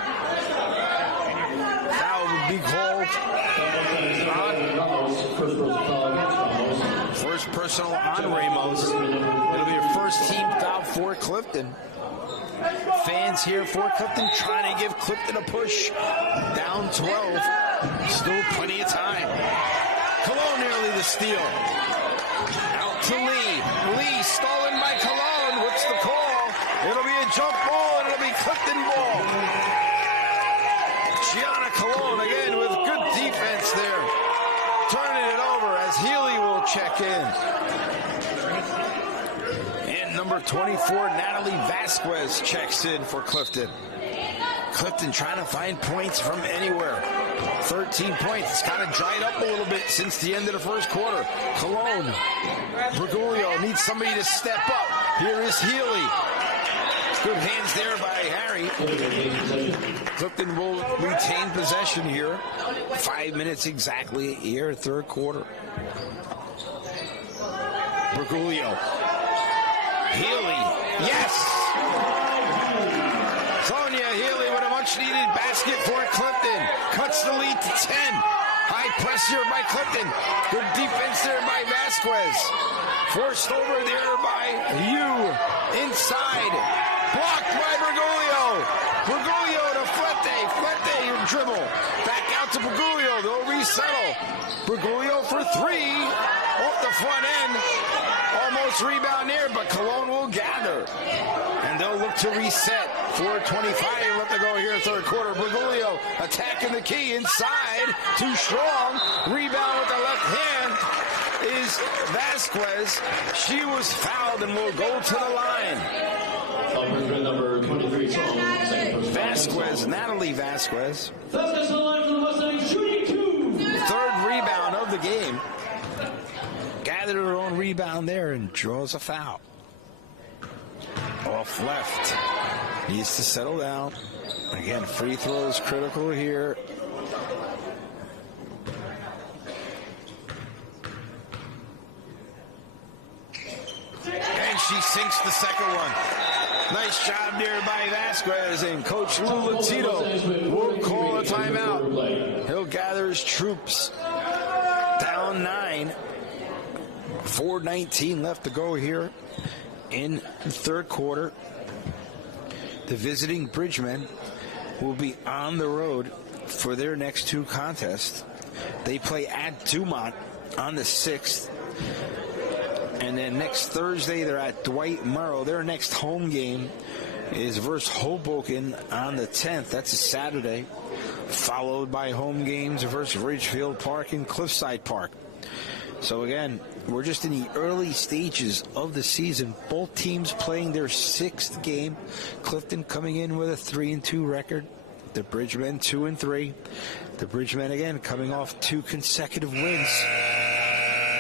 Foul would be called. First personal on Ramos. It'll be a first team foul for Clifton. Fans here for Clifton trying to give Clifton a push. Down 12. Still plenty of time. Cologne nearly the steal. Out to Lee. Lee stolen by Cologne. What's the call? It'll be a jump ball and it'll be Clifton ball. Gianna Cologne again with good defense there. Turning it over as Healy will check in. And number 24, Natalie Vasquez checks in for Clifton. Clifton trying to find points from anywhere. 13 points. It's kind of dried up a little bit since the end of the first quarter. Cologne. Bergoglio needs somebody to step up. Here is Healy. Good hands there by Harry. Clifton will retain possession here. 5 minutes exactly here, third quarter. Bergoglio. Healy. Yes! Sonia Healy with a much-needed basket for Clifton. cuts the lead to 10. High press here by Clifton. Good defense there by Vasquez. Forced over there by Hugh. Inside. Blocked by Bergoglio. Bergoglio to Flete. Flete dribble. Back out to Bergoglio. They'll resettle. Bergoglio for three. Off the front end. Almost rebound there, but Cologne will gather. And they'll look to reset. 4:25 left to go here, third quarter. Bergoglio attacking the key inside. Too strong. Rebound with the left hand is Vasquez. She was fouled and will go to the line. Number 23, Vasquez, Natalie Vasquez. Vasquez on the line for the Mustangs, shooting two. Third rebound of the game. Gathered her own rebound there and draws a foul. Off left. Needs to settle down. Again, free throws critical here. And she sinks the second one. Nice job there by Vasquez, and Coach Lou Latino will call a timeout. He'll gather his troops. Down 9. 4:19 left to go here in the third quarter. The visiting Bridgemen will be on the road for their next two contests. They play at Dumont on the 6th. And then next Thursday, they're at Dwight Morrow. Their next home game is versus Hoboken on the 10th. That's a Saturday. Followed by home games versus Ridgefield Park and Cliffside Park. So again, we're just in the early stages of the season. Both teams playing their 6th game. Clifton coming in with a 3-2 record. The Bridgemen 2-3. The Bridgemen again coming off 2 consecutive wins.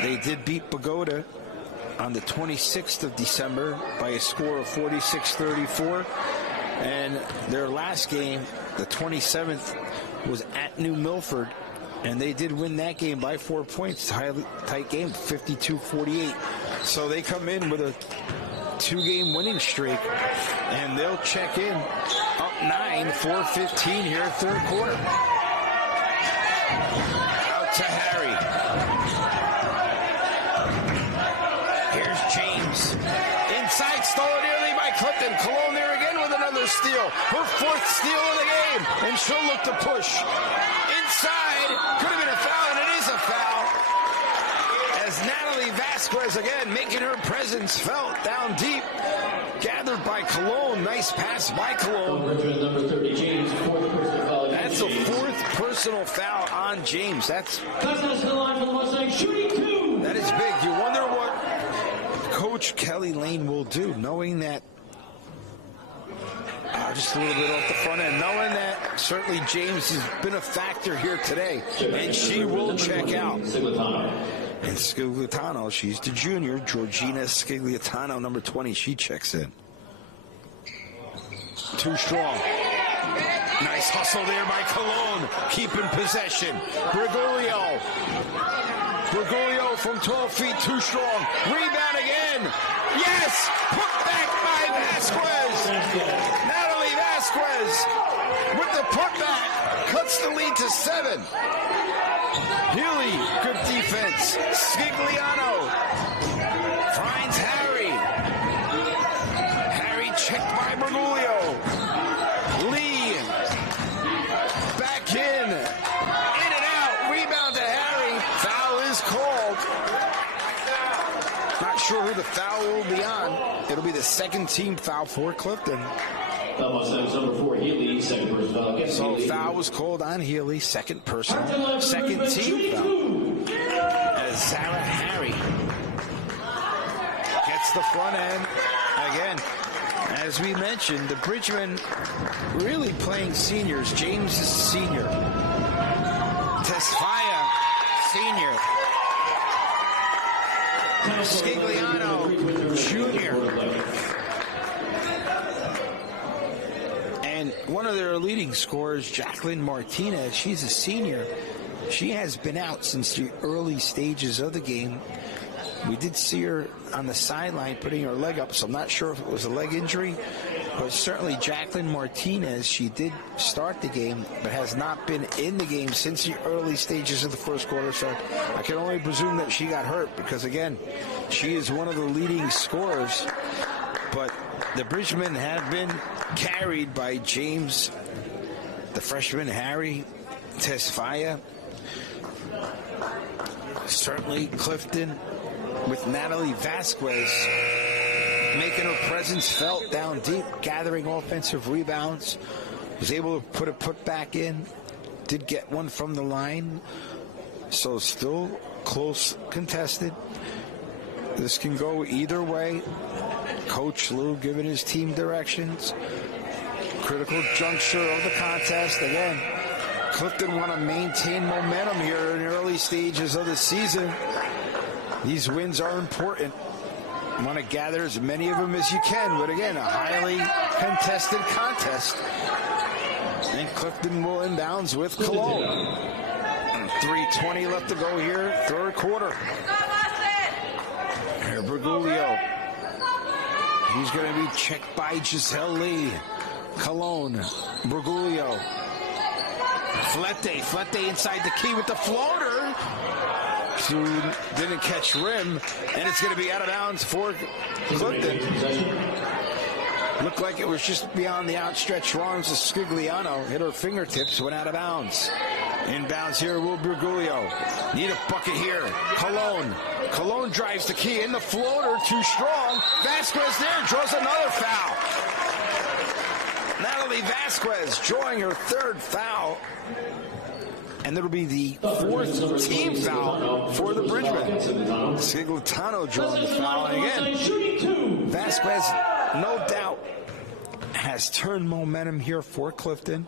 They did beat Pagoda on the 26th of December by a score of 46-34. And their last game, the 27th, was at New Milford. And they did win that game by 4 points. Highly tight game, 52-48. So they come in with a 2-game winning streak. And they'll check in up 9, 4:15 here, third quarter. Out to Harry. Here's James. Inside, stolen nearly by Clifton. Cologne there again with another steal. Her 4th steal of the game. And she'll look to push. Inside, could have been a foul, and it is a foul. As Natalie Vasquez again making her presence felt down deep. Gathered by Cologne. Nice pass by Cologne. Number 30, James, 4th personal foul. That's a 4th personal foul on James. That's the line for the Mustangs, shooting two. that is big. You wonder what Coach Kelly Lane will do, knowing that just a little bit off the front end, knowing that certainly James has been a factor here today, and she will check out. And Scigliatano, she's the junior. Georgina Scigliatano, number 20, she checks in. Too strong. Nice hustle there by Cologne, keeping possession. Bergoglio from 12 feet, too strong. Rebound again. Yes! Put back by Vasquez. Natalie Vasquez with the putback cuts the lead to 7. Healy, good defense. Scigliano finds Harry. Harry checked by Bergoglio. Lee back in and out. Rebound to Harry. Foul is called. Not sure who the foul will be on. It'll be the second team foul for Clifton. Number 4, Healy, 2nd personal foul against So Healy. foul was called on Healy, second personal, second team foul. As Sarah Harry gets the front end. Again, as we mentioned, the Bridgemen really playing seniors. James is senior. Tesfaye, senior. Scigliano, junior. And one of their leading scorers, Jacqueline Martinez, she's a senior. She has been out since the early stages of the game. We did see her on the sideline putting her leg up, so I'm not sure if it was a leg injury But certainly Jacqueline Martinez, she did start the game, but has not been in the game since the early stages of the first quarter. So I can only presume that she got hurt because, again, she is one of the leading scorers. But the Bridgemen have been carried by James, the freshman, Harry Tesfaye. Certainly Clifton with Natalie Vasquez making her presence felt down deep, gathering offensive rebounds. Was able to put a putback in. Did get one from the line. So still close contested. This can go either way. Coach Lou giving his team directions. Critical juncture of the contest. Again, Clifton want to maintain momentum here in the early stages of the season. These wins are important. You want to gather as many of them as you can, but again, a highly contested contest. And Clifton will inbounds with Cologne. 3:20 left to go here, third quarter. Here, Bergoglio. He's going to be checked by Giselle Lee. Cologne, Bergoglio. Flete inside the key with the floater. Who didn't catch rim, and it's going to be out of bounds for Clifton. Looked like it was just beyond the outstretched arms of Scigliano. Hit her fingertips, went out of bounds. Inbounds here, Will Bergoglio. Need a bucket here. Cologne drives the key in the floater, too strong. Vasquez there, draws another foul. Natalie Vasquez drawing her third foul. And it'll be the fourth team foul for the Bridgemen. Scigliano drawing the foul. And again, Vasquez, no doubt, has turned momentum here for Clifton.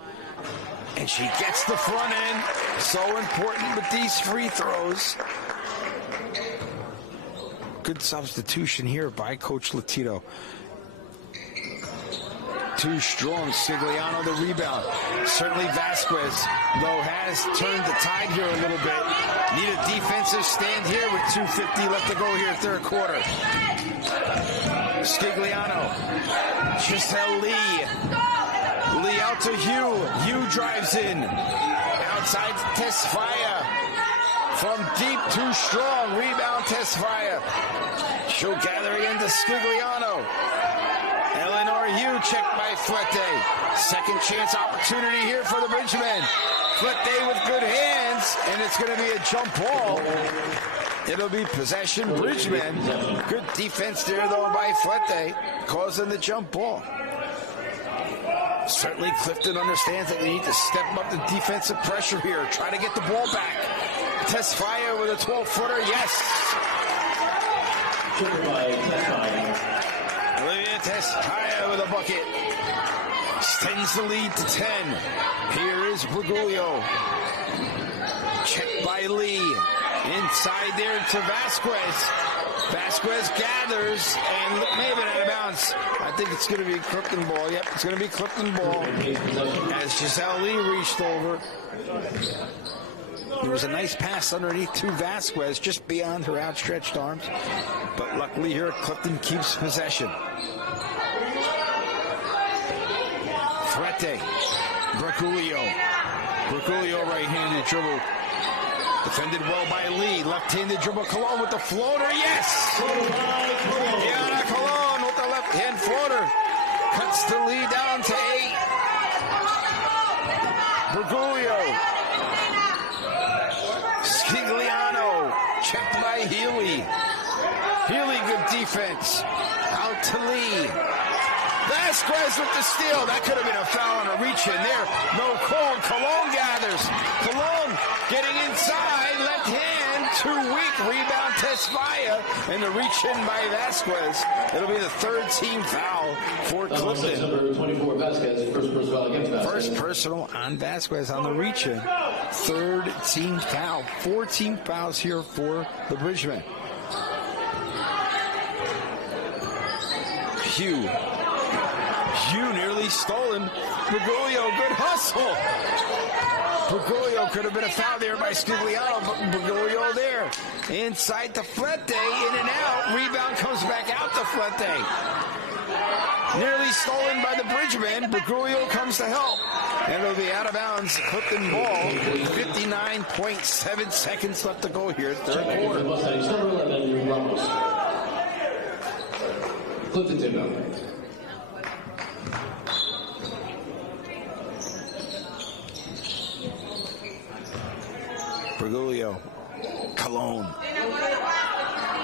And she gets the front end. So important with these free throws. Good substitution here by Coach Latito. Too strong. Scigliano the rebound. Certainly Vasquez, though, has turned the tide here a little bit. Need a defensive stand here with 2:50 left to go here, third quarter. Scigliano. Giselle Lee. Lee out to Hugh. Hugh drives in. Outside Tesfaye. From deep, too strong. Rebound Tesfaye. She'll gather again to Scigliano. Eleanor Hugh checked by Flete. Second chance opportunity here for the Bridgemen. Flete with good hands, and it's going to be a jump ball. It'll be possession Bridgemen. Good defense there, though, by Flete, causing the jump ball. Certainly Clifton understands that they need to step up the defensive pressure here. Try to get the ball back. Tesfaye with a 12-footer, yes. Olivia Tesfaye with a bucket. Extends the lead to 10. Here is Bergoglio. Checked by Lee. Inside there to Vasquez. Vasquez gathers and maybe out of bounds. I think it's going to be Clifton ball. Yep, it's going to be Clifton ball. As Giselle Lee reached over. There was a nice pass underneath to Vasquez, just beyond her outstretched arms. But luckily here, Clifton keeps possession. Flete. Bergoglio. Bergoglio right-handed dribble. Defended well by Lee. Left-handed dribble. Cologne with the floater. Yes! Diana Cologne with the left-hand floater. Cuts the lead down to 8. Bergoglio. Scigliano. Checked by Healy. Healy, good defense. Out to Lee. Vasquez with the steal. That could have been a foul and a reach in there. No call. Cologne gathers. Cologne getting inside. Left hand. Too weak. Rebound Tesfaye. And the reach in by Vasquez. It'll be the third team foul for Clifton. Number 24, Vasquez. First personal foul against Vasquez. First personal on Vasquez on the reach in. Third team foul. 4 team fouls here for the Bridgemen. Hugh nearly stolen. Bergoglio, good hustle. Bergoglio could have been a foul there by Scigliano, but Bergoglio there. Inside to Flete, in and out. Rebound comes back out to Flete. Nearly stolen by the Bridgeman. Bergoglio comes to help. And it'll be out of bounds. Clifton ball. 59.7 seconds left to go here. Third quarter. Clifton inbound. Bergoglio. Cologne.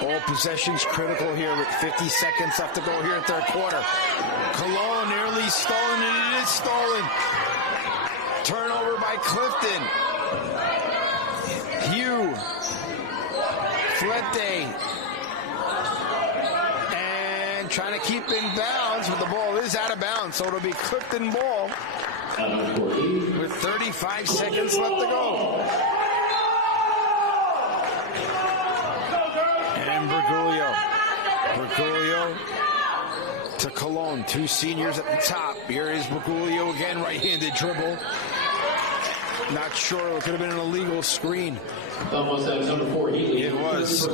All possessions critical here with 50 seconds left to go here in third quarter. Cologne nearly stolen, and it is stolen. Turnover by Clifton. Hugh. Flete. And trying to keep in bounds, but the ball is out of bounds, so it'll be Clifton ball with 35 seconds left to go. And Bergoglio to Cologne. Two seniors at the top. Here is Bergoglio again, right-handed dribble. Not sure. It could have been an illegal screen. Number 4, Healy. It was.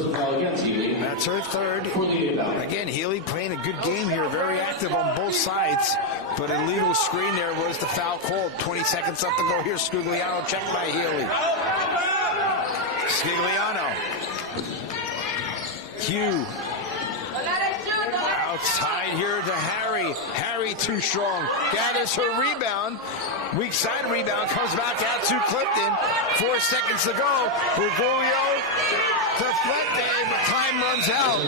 Healy. That's her third. Again, Healy playing a good game here. Very active on both sides. But an illegal screen there was the foul called. 20 seconds left to go here. Scugliano checked by Healy. Scugliano. Hugh. Outside here to Harry. Harry too strong. Gathers her rebound. Weak side rebound. Comes back out to Clifton. 4 seconds to go. Bergoglio to Flete. But time runs out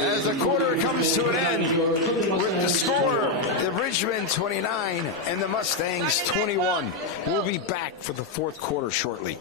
as the quarter comes to an end. With the score, the Bridgemen 29 and the Mustangs 21. We'll be back for the fourth quarter shortly.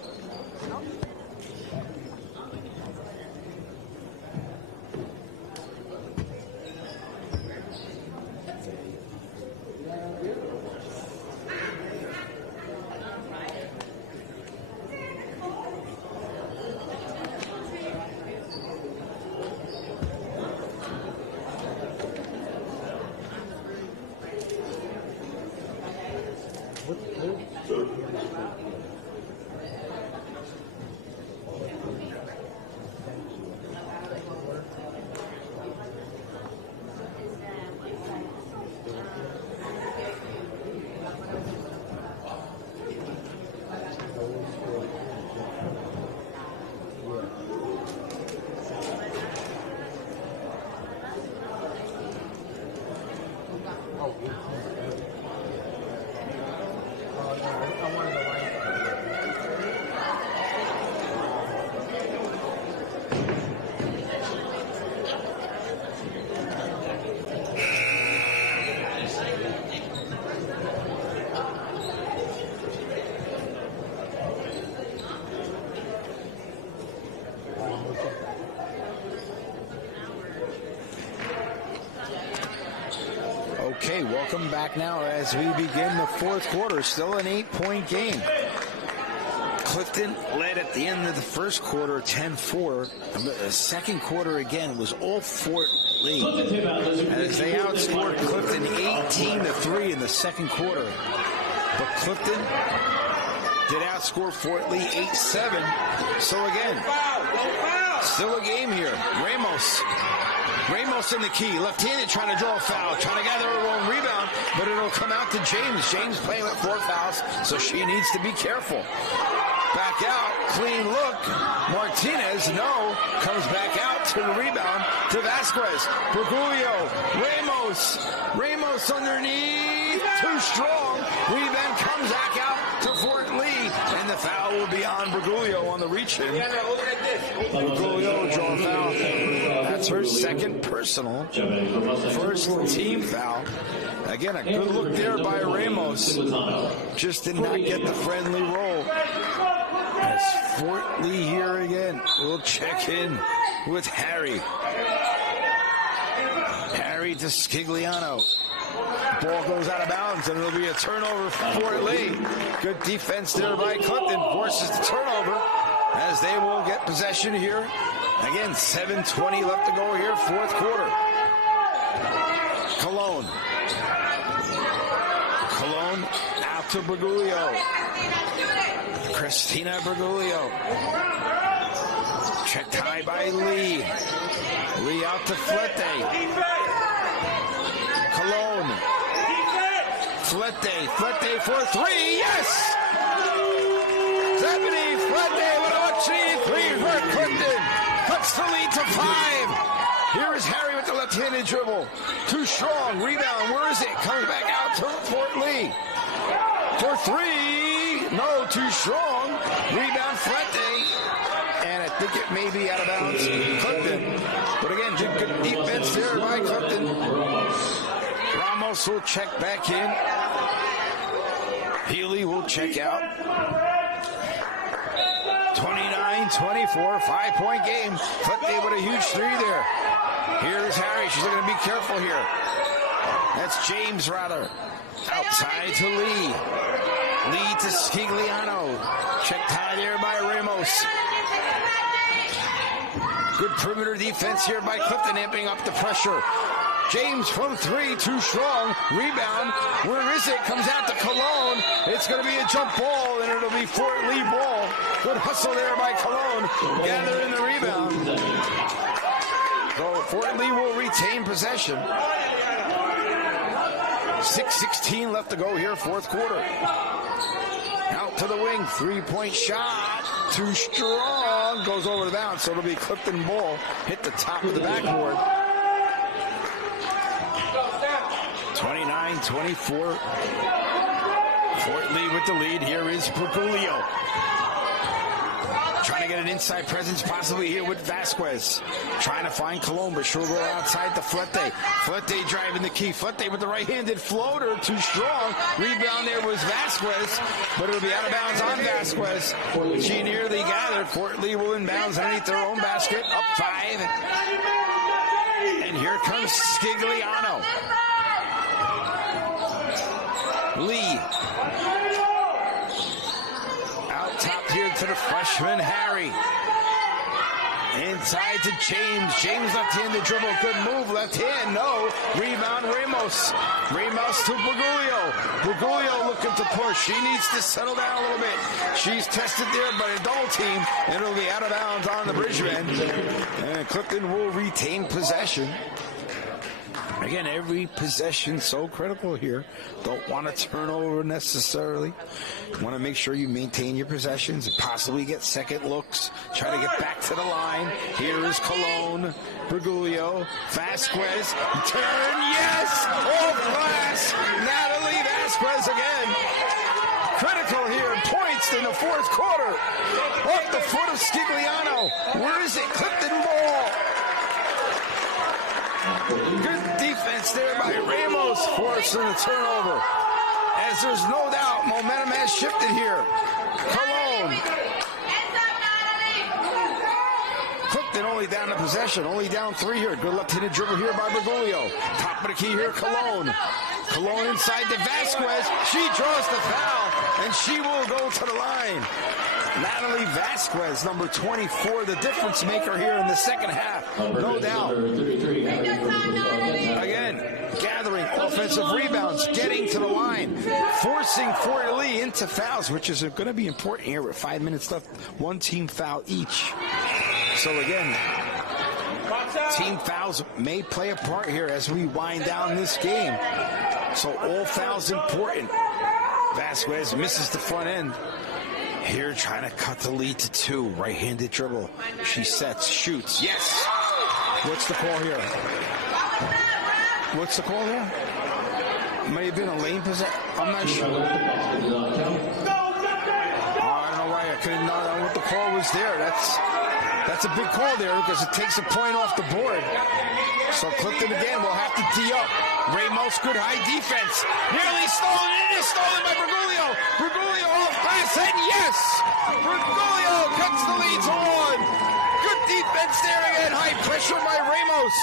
Okay, welcome back now as we begin the fourth quarter. Still an 8-point game. Clifton led at the end of the first quarter 10-4. The second quarter again was all Fort Lee as they outscored Clifton 18-3 in the second quarter. But Clifton did outscore Fort Lee 8-7. So again, still a game here. Ramos in the key, left-handed, trying to draw a foul, trying to gather her own rebound, but it'll come out to James. James playing with 4 fouls, so she needs to be careful. Back out, clean look. Martinez, no, comes back out to the rebound to Vasquez. Bergoglio, Ramos underneath, too strong. Rebound comes back out to Fort Lee, and the foul will be on Bergoglio on the reach-in. Bergoglio draw a foul. That's her second personal. First team foul. Again, a good look there by Ramos. Just did not get the friendly roll. As Fort Lee here again. We'll check in with Harry. Harry to Scugliano. Ball goes out of bounds, and it'll be a turnover for Fort Lee. Good defense there by Clifton. Forces the turnover as they will get possession here. Again, 7:20 left to go here, fourth quarter. Cologne out to Bergoglio. Christina Bergoglio. Checked high by Lee. Lee out to Flete. Cologne. Flete for three. Yes! 70. Flete with a much-needed three for Clifton. Cuts the lead to 5. Here is Harry with the left-handed dribble. Too strong. Rebound. Where is it? Comes back out to Fort Lee. For 3. No, too strong. Rebound Flete. And I think it may be out of bounds. Clifton. But again, good defense there by Clifton. Ramos will check back in. Healy will check out. 29-24, 5-point game. Flete with a huge three there. Here's Harry. She's looking to be careful here. That's James, rather. Outside to Lee. Lee to Scigliano. Checked high there by Ramos. Good perimeter defense here by Clifton, amping up the pressure. James from 3, too strong. Rebound. Where is it? Comes out to Cologne. It's going to be a jump ball, and it'll be Fort Lee ball. Good hustle there by Cologne. Gathering the rebound. So Fort Lee will retain possession. 6:16 left to go here, fourth quarter. Out to the wing, three-point shot. Too strong. Goes over the bounce, so it'll be Clifton ball. Hit the top of the backboard. 29-24. Fort Lee with the lead. Here is Bergoglio. Trying to get an inside presence possibly here with Vasquez. Trying to find Cologne, but she'll go outside to Flete. Flete driving the key. Flete with the right-handed floater. Too strong. Rebound there was Vasquez, but it'll be out of bounds on Vasquez. She nearly gathered. Fort Lee will inbounds underneath their own basket. Up 5. And here comes Scigliano. Lee. Out top here to the freshman, Harry. Inside to James. James left-handed dribble. Good move. Left hand. No. Rebound Ramos. Ramos to Bergoglio. Bergoglio looking to push. She needs to settle down a little bit. She's tested there by a double team. And it'll be out of bounds on the Bridgman. And Clifton will retain possession. Again, every possession so critical here. Don't want to turn over necessarily. Want to make sure you maintain your possessions and possibly get second looks. Try to get back to the line. Here is Cologne. Bergoglio. Vasquez. Turn. Yes! Off glass. Natalie Vasquez again. Critical here. Points in the fourth quarter. Off the foot of Scigliano. Where is it? Clifton ball. Good defense there by Ramos, forcing the turnover. As there's no doubt, momentum has shifted here. Cologne. Clifton only down to possession, only down 3 here. Good left-handed dribble here by Bergoglio. Top of the key here, Cologne. Cologne inside to Vasquez. She draws the foul, and she will go to the line. Natalie Vasquez, number 24, the difference maker here in the second half. No doubt. Again, gathering offensive rebounds, getting to the line, forcing Fort Lee into fouls, which is going to be important here with 5 minutes left. One team foul each. So again, team fouls may play a part here as we wind down this game. So all fouls important. Vasquez misses the front end. Here trying to cut the lead to 2. Right-handed dribble. She sets, shoots. Yes! What's the call here? What's the call here? May have been a lane possession. I'm not sure. I don't know why I couldn't know what the call was there. That's a big call there because it takes a point off the board. So Clifton again will have to D up. Ramos, good high defense. Nearly stolen. It is stolen by Bergoglio. Bergoglio off pass, and yes! Bergoglio cuts the lead to 1. Good defense there again. High pressure by Ramos.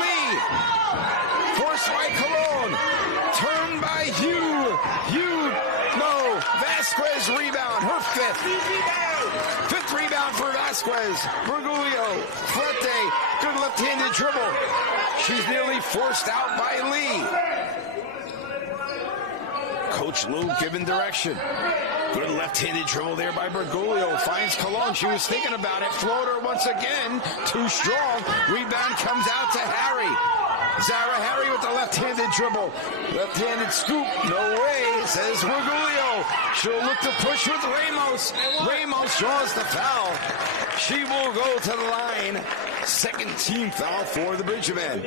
Lee. Forced by Cologne. Turned by Hugh. No. Vasquez rebound. Her 5th. 5th rebound for Vasquez. Bergoglio. Flete. Good left-handed dribble. She's nearly forced out by Lee. Coach Lou giving direction. Good left-handed dribble there by Bergoglio. Finds Cologne. She was thinking about it. Floater once again. Too strong. Rebound comes out to Harry. Zara Harry with the left-handed dribble. Left-handed scoop. No way, says Virgulio. She'll look to push with Ramos. Ramos draws the foul. She will go to the line. Second team foul for the Bridgmen.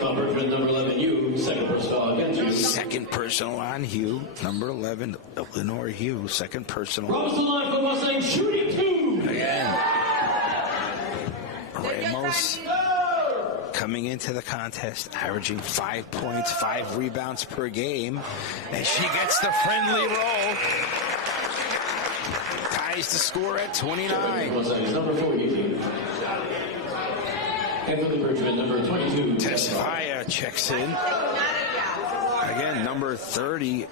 Bridgman, number 11, Hugh. Second personal against you. Second personal on Hugh. Number 11, Eleanor Hugh. Second personal. Cross the line for Mustang, shooting two. Again. Ramos coming into the contest, averaging 5 points, 5 rebounds per game. And she gets the friendly roll. Ties the score at 29. Mustang's number 40. And for the Bridgman, number 22. Tesfaye checks in. Again, number 30,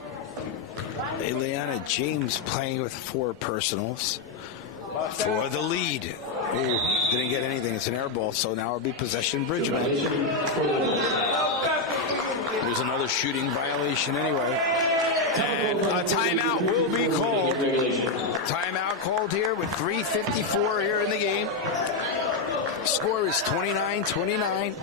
Ileana James playing with 4 personals for the lead. Ooh, didn't get anything. It's an air ball, so now it'll be possession Bridgman. There's another shooting violation anyway. And a timeout will be called. Timeout called here with 3:54 here in the game. Score is 29-29.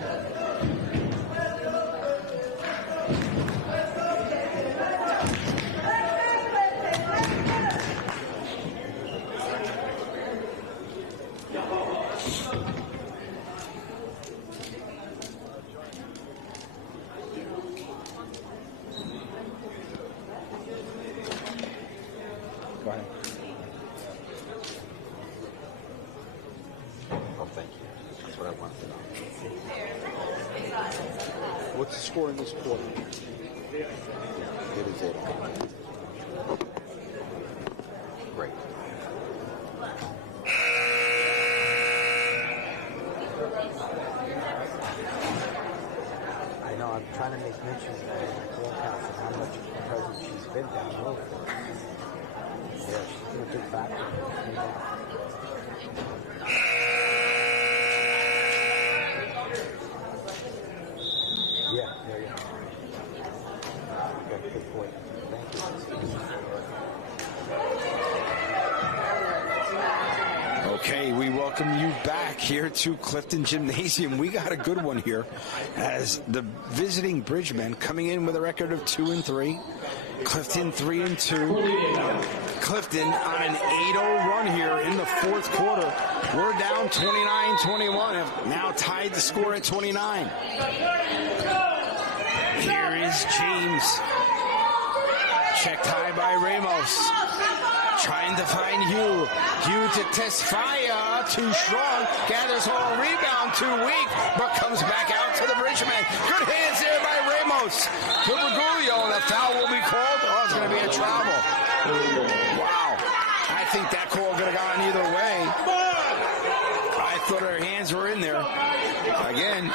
Go ahead. Oh, thank you. That's what I wanted to know. What's the score in this quarter? It is 8. Great. I know, I'm trying to make mention of that in the clubhouse of how much present she's been down low for us. Yeah, she's been a big factor. Yeah, there you go. Okay, good point. Thank you. Okay, we welcome you back here to Clifton Gymnasium. We got a good one here as the visiting Bridgmen coming in with a record of 2-3. Clifton 3-2. Clifton on an 8-0 run here in the fourth quarter. We're down 29-21. Have now tied the score at 29. Here is James. Checked high by Ramos. Trying to find Hugh. Hugh to Tesfaye. Too strong. Gathers all rebound. Too weak. But comes back out to the Bridgman. Good hands there by Ramos. To Virgulio. The foul will be called. Oh, it's going to be a travel. Wow. I think that call could have gone either way. I thought her hands were in there. Again,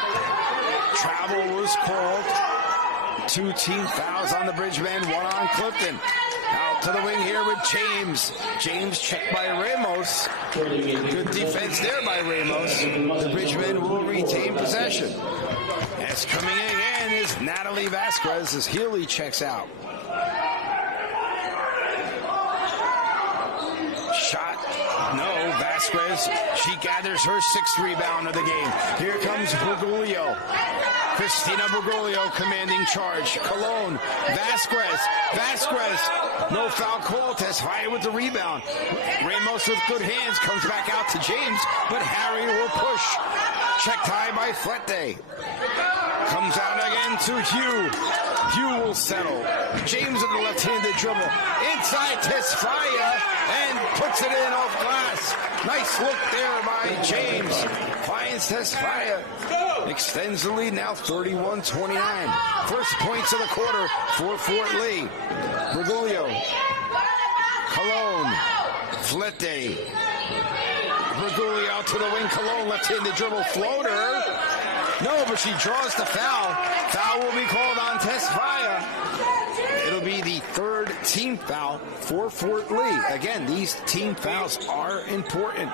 travel was called. 2 team fouls on the Bridgmen, 1 on Clifton. Out to the wing here with James. James checked by Ramos. Good defense there by Ramos. The Bridgmen will retain possession. As coming in again is Natalie Vasquez as Healy checks out. Shot. No, Vasquez. She gathers her 6th rebound of the game. Here comes Virgulio. Christina Virgulio commanding charge. Cologne. Vasquez. No foul call. Tesfaye with the rebound. Ramos with good hands comes back out to James, but Harry will push. Checked high by Flette. Comes out again to Hugh. Hugh will settle. James with the left-handed dribble. Inside Tesfaye and puts it in off glass. Nice look there by James. Finds Tesfaye. Extends the lead now 31-29. First points of the quarter for Fort Lee. Virgulio. Cologne. Flette. Virgulio out to the wing. Cologne left-handed dribble floater. No, but she draws the foul. Foul will be called on Tesfaye. It'll be the 3rd team foul for Fort Lee. Again, these team fouls are important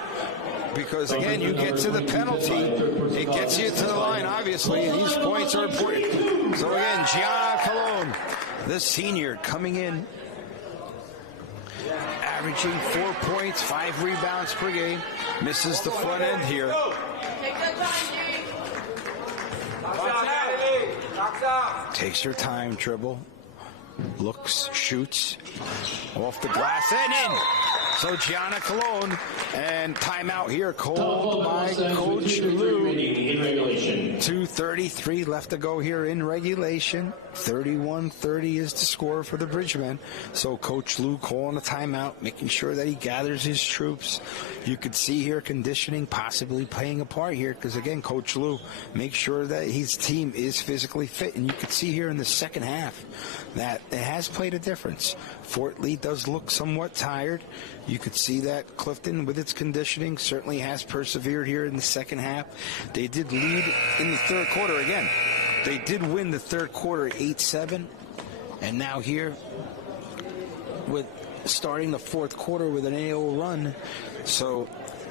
because, again, you get to the penalty, it gets you to the line, obviously, and these points are important. So, again, Gianna Cologne, the senior, coming in, averaging 4 points, 5 rebounds per game, misses the front end here. Takes her time, dribble. Looks, shoots, off the glass and in. So Gianna Cologne, and timeout here called by Coach Lou. 2:33 left to go here in regulation. 31-30 is the score for the Bridgemen. So Coach Lou calling a timeout, making sure that he gathers his troops. You could see here conditioning possibly playing a part here because, again, Coach Lou makes sure that his team is physically fit. And you could see here in the second half that it has played a difference. Fort Lee does look somewhat tired. You could see that Clifton, with its conditioning, certainly has persevered here in the second half. They did lead in the third quarter again. They did win the third quarter 8-7. And now here, with starting the fourth quarter with an 8-0 run. So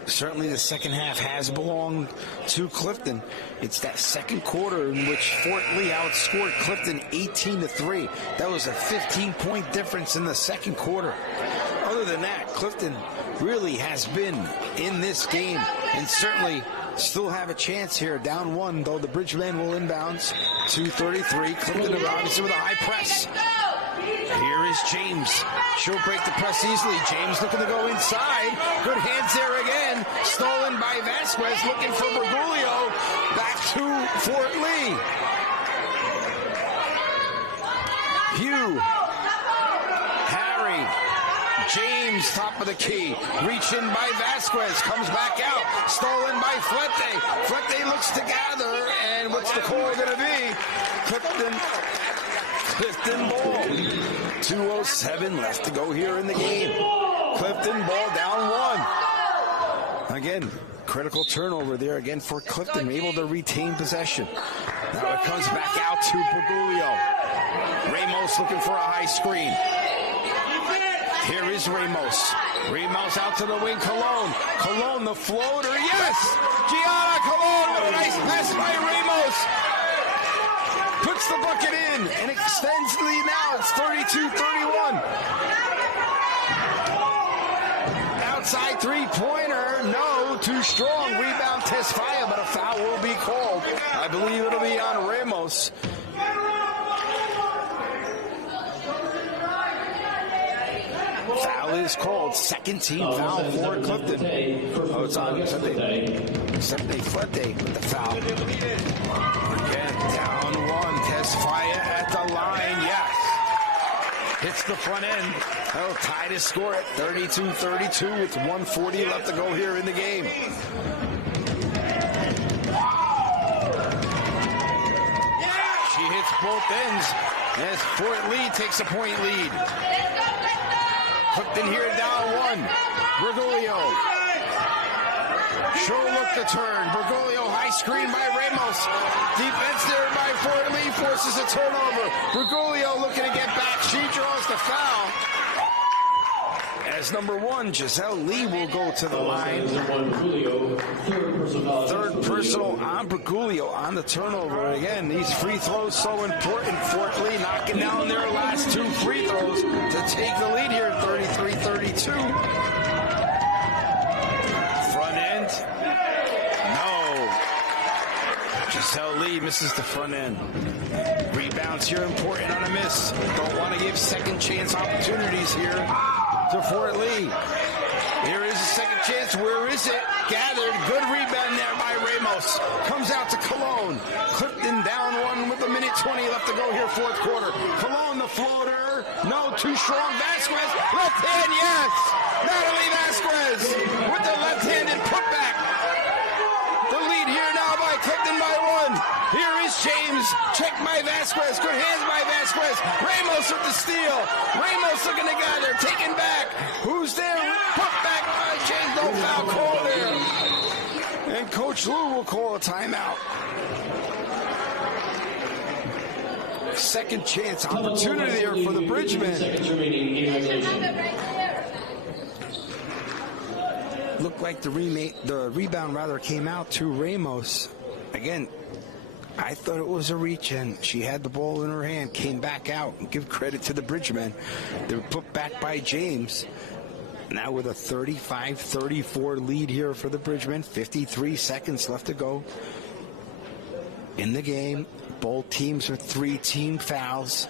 certainly the second half has belonged to Clifton. It's that second quarter in which Fort Lee outscored Clifton 18-3. That was a 15-point difference in the second quarter. Other than that, Clifton really has been in this game and certainly still have a chance here. Down one, though the Bridgemen will inbounds. 2:33. Clifton obviously with a high press. Here is James. She'll break the press easily. James looking to go inside. Good hands there again. Stolen by Vasquez. Looking for Bergoglio. Back to Fort Lee. Hugh. Harry. James, top of the key. Reach in by Vasquez. Comes back out. Stolen by Flete. Flete looks to gather. And what's the call going to be? Clifton ball. 2:07 left to go here in the game. Clifton ball down one. Again, critical turnover there again for Clifton. Able to retain possession. Now it comes back out to Bergoglio. Ramos looking for a high screen. Here is Ramos. Ramos out to the wing. Cologne. Cologne, the floater. Yes! Gianna Cologne with a nice pass by Ramos. Puts the bucket in and extends the lead now. It's 32-31. Outside three-pointer. No, too strong. Rebound Tesfaye, but a foul will be called. I believe it'll be on Ramos. Foul is called. Second team foul for Clifton. Oh, it's on Stephanie Flete with the foul. Again, down one. Tesfaye at the line. Yes. Hits the front end. That'll tie the score at 32-32 with 1:40 left to go here in the game. She hits both ends as Fort Lee takes a point lead. Clifton here down one. Bergoglio. Sure look to turn. Bergoglio, high screen by Ramos. Defense there by Fort Lee forces a turnover. Bergoglio looking to get back. She draws the foul. As number one, Giselle Lee will go to the line. Third personal on Bergoglio on the turnover. Again, these free throws so important. Fort Lee knocking down their last two free throws to take the lead here, 33-32. Front end. No. Giselle Lee misses the front end. Rebounds here important on a miss. Don't want to give second chance opportunities here to Fort Lee. Here is a second chance. Where is it? Gathered. Good rebound there by Ramos. Comes out to Cologne. Clifton down one with 1:20 left to go here, fourth quarter. Cologne, the floater. No, too strong. Vasquez. Left hand, yes. Natalie Vasquez with the left-handed putback. The lead here now by Clifton by one. Here is James. Check by Vasquez. Good hands by Vasquez. Ramos with the steal. Ramos looking to gather. Taken back. Who's there? Put back by James. No foul call there. And Coach Lou will call a timeout. Second chance opportunity there for the Bridgemen. Looked like the rebound came out to Ramos. Again, I thought it was a reach, and she had the ball in her hand, came back out. And give credit to the Bridgemen. They were put back by James. Now with a 35-34 lead here for the Bridgemen. 53 seconds left to go in the game. Both teams are 3-team fouls.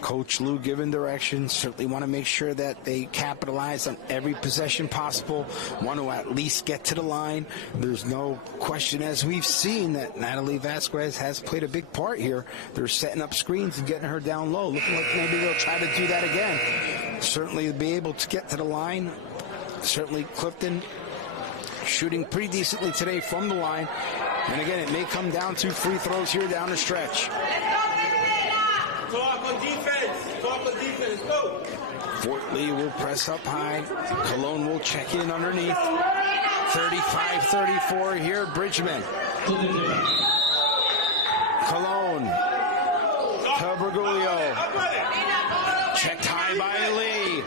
Coach Lou giving direction. Certainly want to make sure that they capitalize on every possession possible. Want to at least get to the line. There's no question, as we've seen, that Natalie Vasquez has played a big part here. They're setting up screens and getting her down low. Looking like maybe they'll try to do that again. Certainly be able to get to the line. Certainly Clifton shooting pretty decently today from the line. And again, it may come down to free throws here down the stretch. Talk on defense, go. Fort Lee will press up high. Cologne will check in underneath. 35-34 here, Bridgman. Cologne. Bergoglio. Checked high by Lee.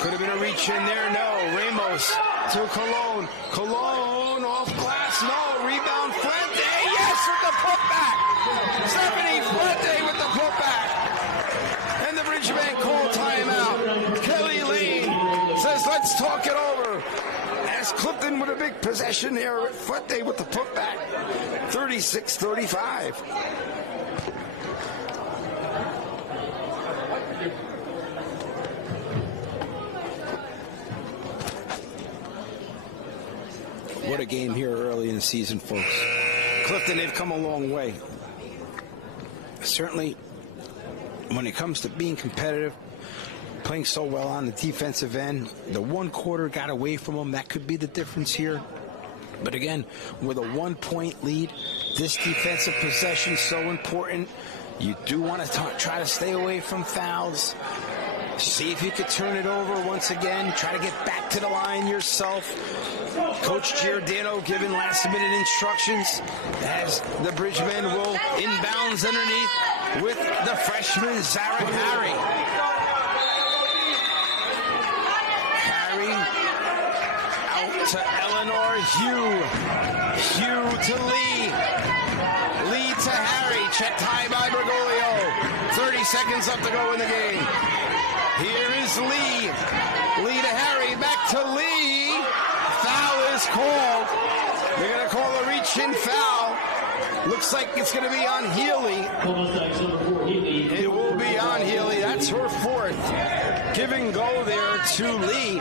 Could have been a reach in there, no. Ramos to Cologne. Cologne off glass, no. Rebound, Fuente, yes, with the putback. Stephanie Fuente with the putback. And the Bridgman call timeout. Kelly Lane says, let's talk it over. As Clifton with a big possession there. Fuente with the putback. 36-35. What a game here early in the season, folks. Clifton, they've come a long way. Certainly, when it comes to being competitive, playing so well on the defensive end, the one quarter got away from them. That could be the difference here. But again, with a 1-point lead, this defensive possession is so important. You do want to try to stay away from fouls. See if you could turn it over once again. Try to get back to the line yourself. Coach Giordano giving last-minute instructions as the Bridgmen will inbounds underneath with the freshman, Zarek Harry. Harry out to Eleanor Hugh. Hugh to Lee. Lee to Harry. Checked high by Bergoglio. 30 seconds left to go in the game. Here is Lee. Lee to Harry. Back to Lee. Foul is called. They're going to call a reach-in foul. Looks like it's going to be on Healy. It will be on Healy. That's her fourth. Give and go there to Lee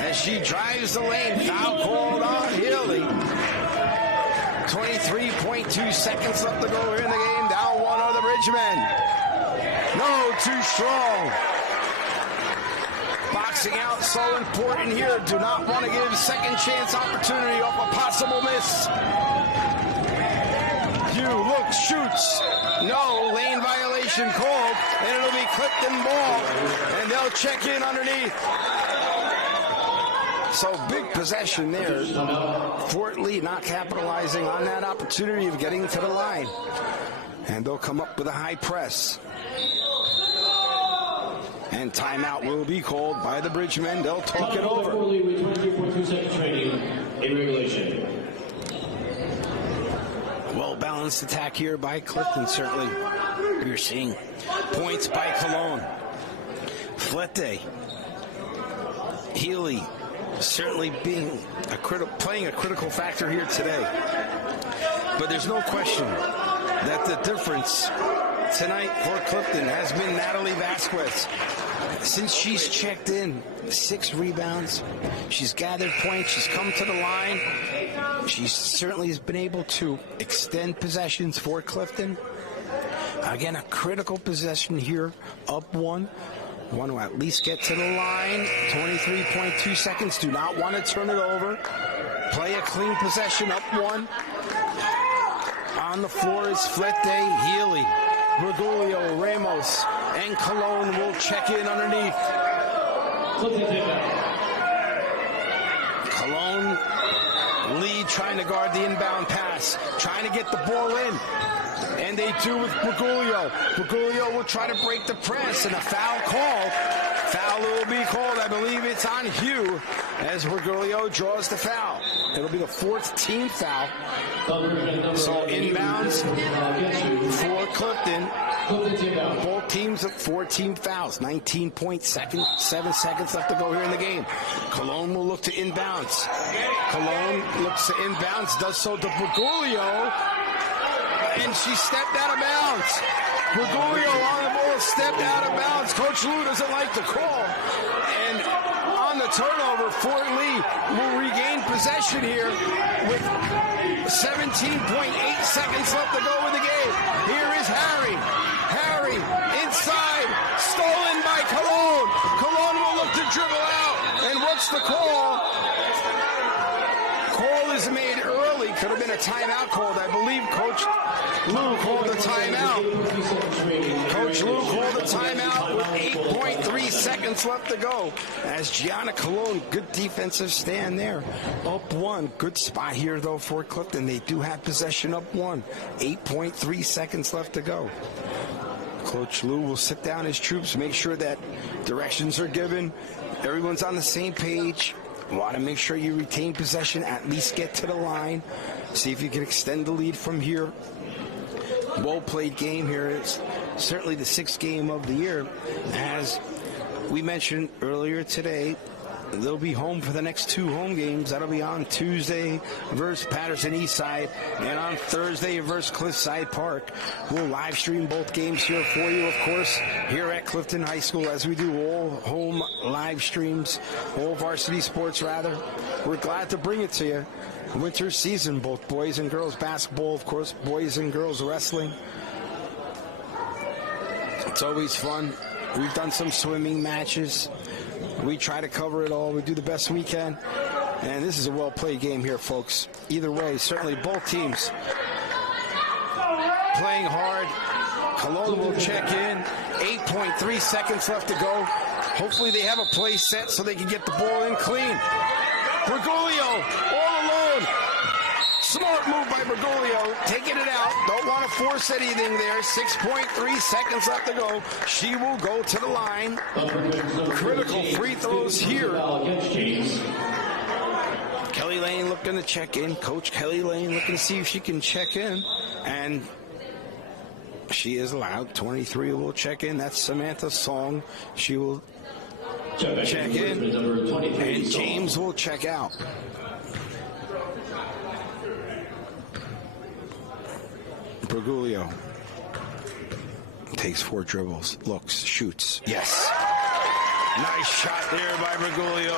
as she drives the lane. Foul called on Healy. 23.2 seconds left to go here in the game. Down one of the Bridgmen. No, too strong. Boxing out, so important here. Do not want to give second chance opportunity off a possible miss. Hugh looks, shoots. No, lane violation called, and it'll be Clifton ball, and they'll check in underneath. So big possession there. Fort Lee not capitalizing on that opportunity of getting to the line. And they'll come up with a high press. And timeout will be called by the Bridgmen. They'll talk it over. Fort Lee with 23.2 seconds training in regulation. Well-balanced attack here by Clifton, certainly. You're seeing points by Cologne. Flete. Healy certainly being playing a critical factor here today. But there's no question that the difference tonight for Clifton has been Natalie Vasquez. Since she's checked in, 6 rebounds. She's gathered points. She's come to the line. She certainly has been able to extend possessions for Clifton. Again, a critical possession here, up 1. Want to at least get to the line. 23.2 seconds. Do not want to turn it over. Play a clean possession, up 1. On the floor is Flete, Healy, Bergoglio, Ramos, and Cologne will check in underneath. Cologne lead, trying to guard the inbound pass, trying to get the ball in. And they do with Bergoglio. Bergoglio will try to break the press, and a foul called. Foul will be called. I believe it's on Hugh as Bergoglio draws the foul. It'll be the 4th team foul. So inbounds for Clifton. Both teams at 4 team fouls. 7 seconds left to go here in the game. Cologne will look to inbounds. Cologne looks to inbounds, does so to Bergoglio. and she stepped out of bounds. Bergoglio on the ball, stepped out of bounds. Coach Lou doesn't like the call. And on the turnover, Fort Lee will regain possession here with 17.8 seconds left to go in the game. Here is Harry. Harry inside, stolen by Cologne. Cologne will look to dribble out. And what's the call? Call is made early. Could have been a timeout called. I believe Coach Lou called a timeout. Coach Lou called a timeout with 8.3 seconds left to go. As Gianna Cologne, good defensive stand there. Up one. Good spot here, though, for Clifton. They do have possession up one. 8.3 seconds left to go. Coach Lou will sit down his troops, make sure that directions are given. Everyone's on the same page. Want to make sure you retain possession, at least get to the line. See if you can extend the lead from here. Well-played game here. It's certainly the sixth game of the year. As we mentioned earlier today, they'll be home for the next two home games. That'll be on Tuesday versus Patterson Eastside and on Thursday versus Cliffside Park. We'll live stream both games here for you, of course, here at Clifton High School, as we do all home live streams, all varsity sports rather. We're glad to bring it to you. Winter season, both boys and girls basketball, of course, boys and girls wrestling. It's always fun. We've done some swimming matches. We try to cover it all. We do the best we can. And this is a well-played game here, folks. Either way, certainly both teams playing hard. Cologne will check in. 8.3 seconds left to go. Hopefully they have a play set so they can get the ball in clean. Bergoglio all alone. Smart move by Bergoglio, taking it out. Don't want to force anything there. 6.3 seconds left to go. She will go to the line. Critical free throws here. Kelly Lane looking to check in. Coach Kelly Lane looking to see if she can check in. And she is allowed. 23 will check in. That's Samantha Song. She will check in. And James will check out. Bergoglio takes 4 dribbles, looks, shoots. Yes. Nice shot there by Bergoglio.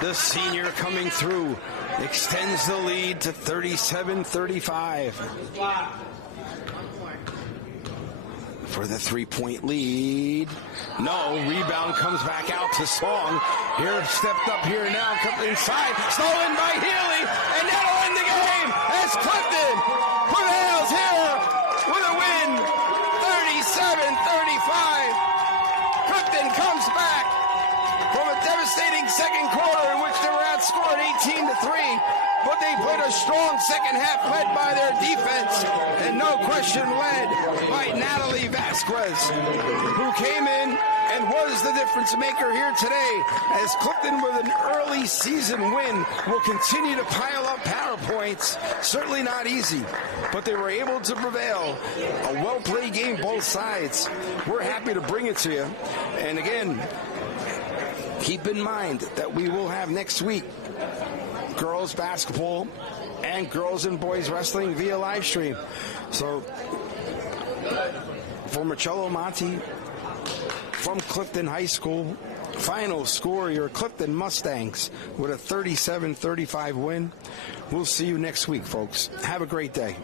The senior coming through. Extends the lead to 37-35. For the 3-point lead. No, rebound comes back out to Song. Here, stepped up here now, comes inside. Stolen by Healy, and that'll end the game as Clifton prevails here with a win. 37-35. Clifton comes back from a devastating second quarter in which they were outscored 18-3. But they played a strong second half led by their defense, and no question led by Natalie Vasquez, who came in and was the difference maker here today, as Clifton with an early season win will continue to pile up power points. Certainly not easy, but they were able to prevail. A well-played game both sides. We're happy to bring it to you. And again, keep in mind that we will have next week girls basketball and girls and boys wrestling via live stream. So for Marcello Monti from Clifton High School, final score, your Clifton Mustangs with a 37-35 win. We'll see you next week, folks. Have a great day.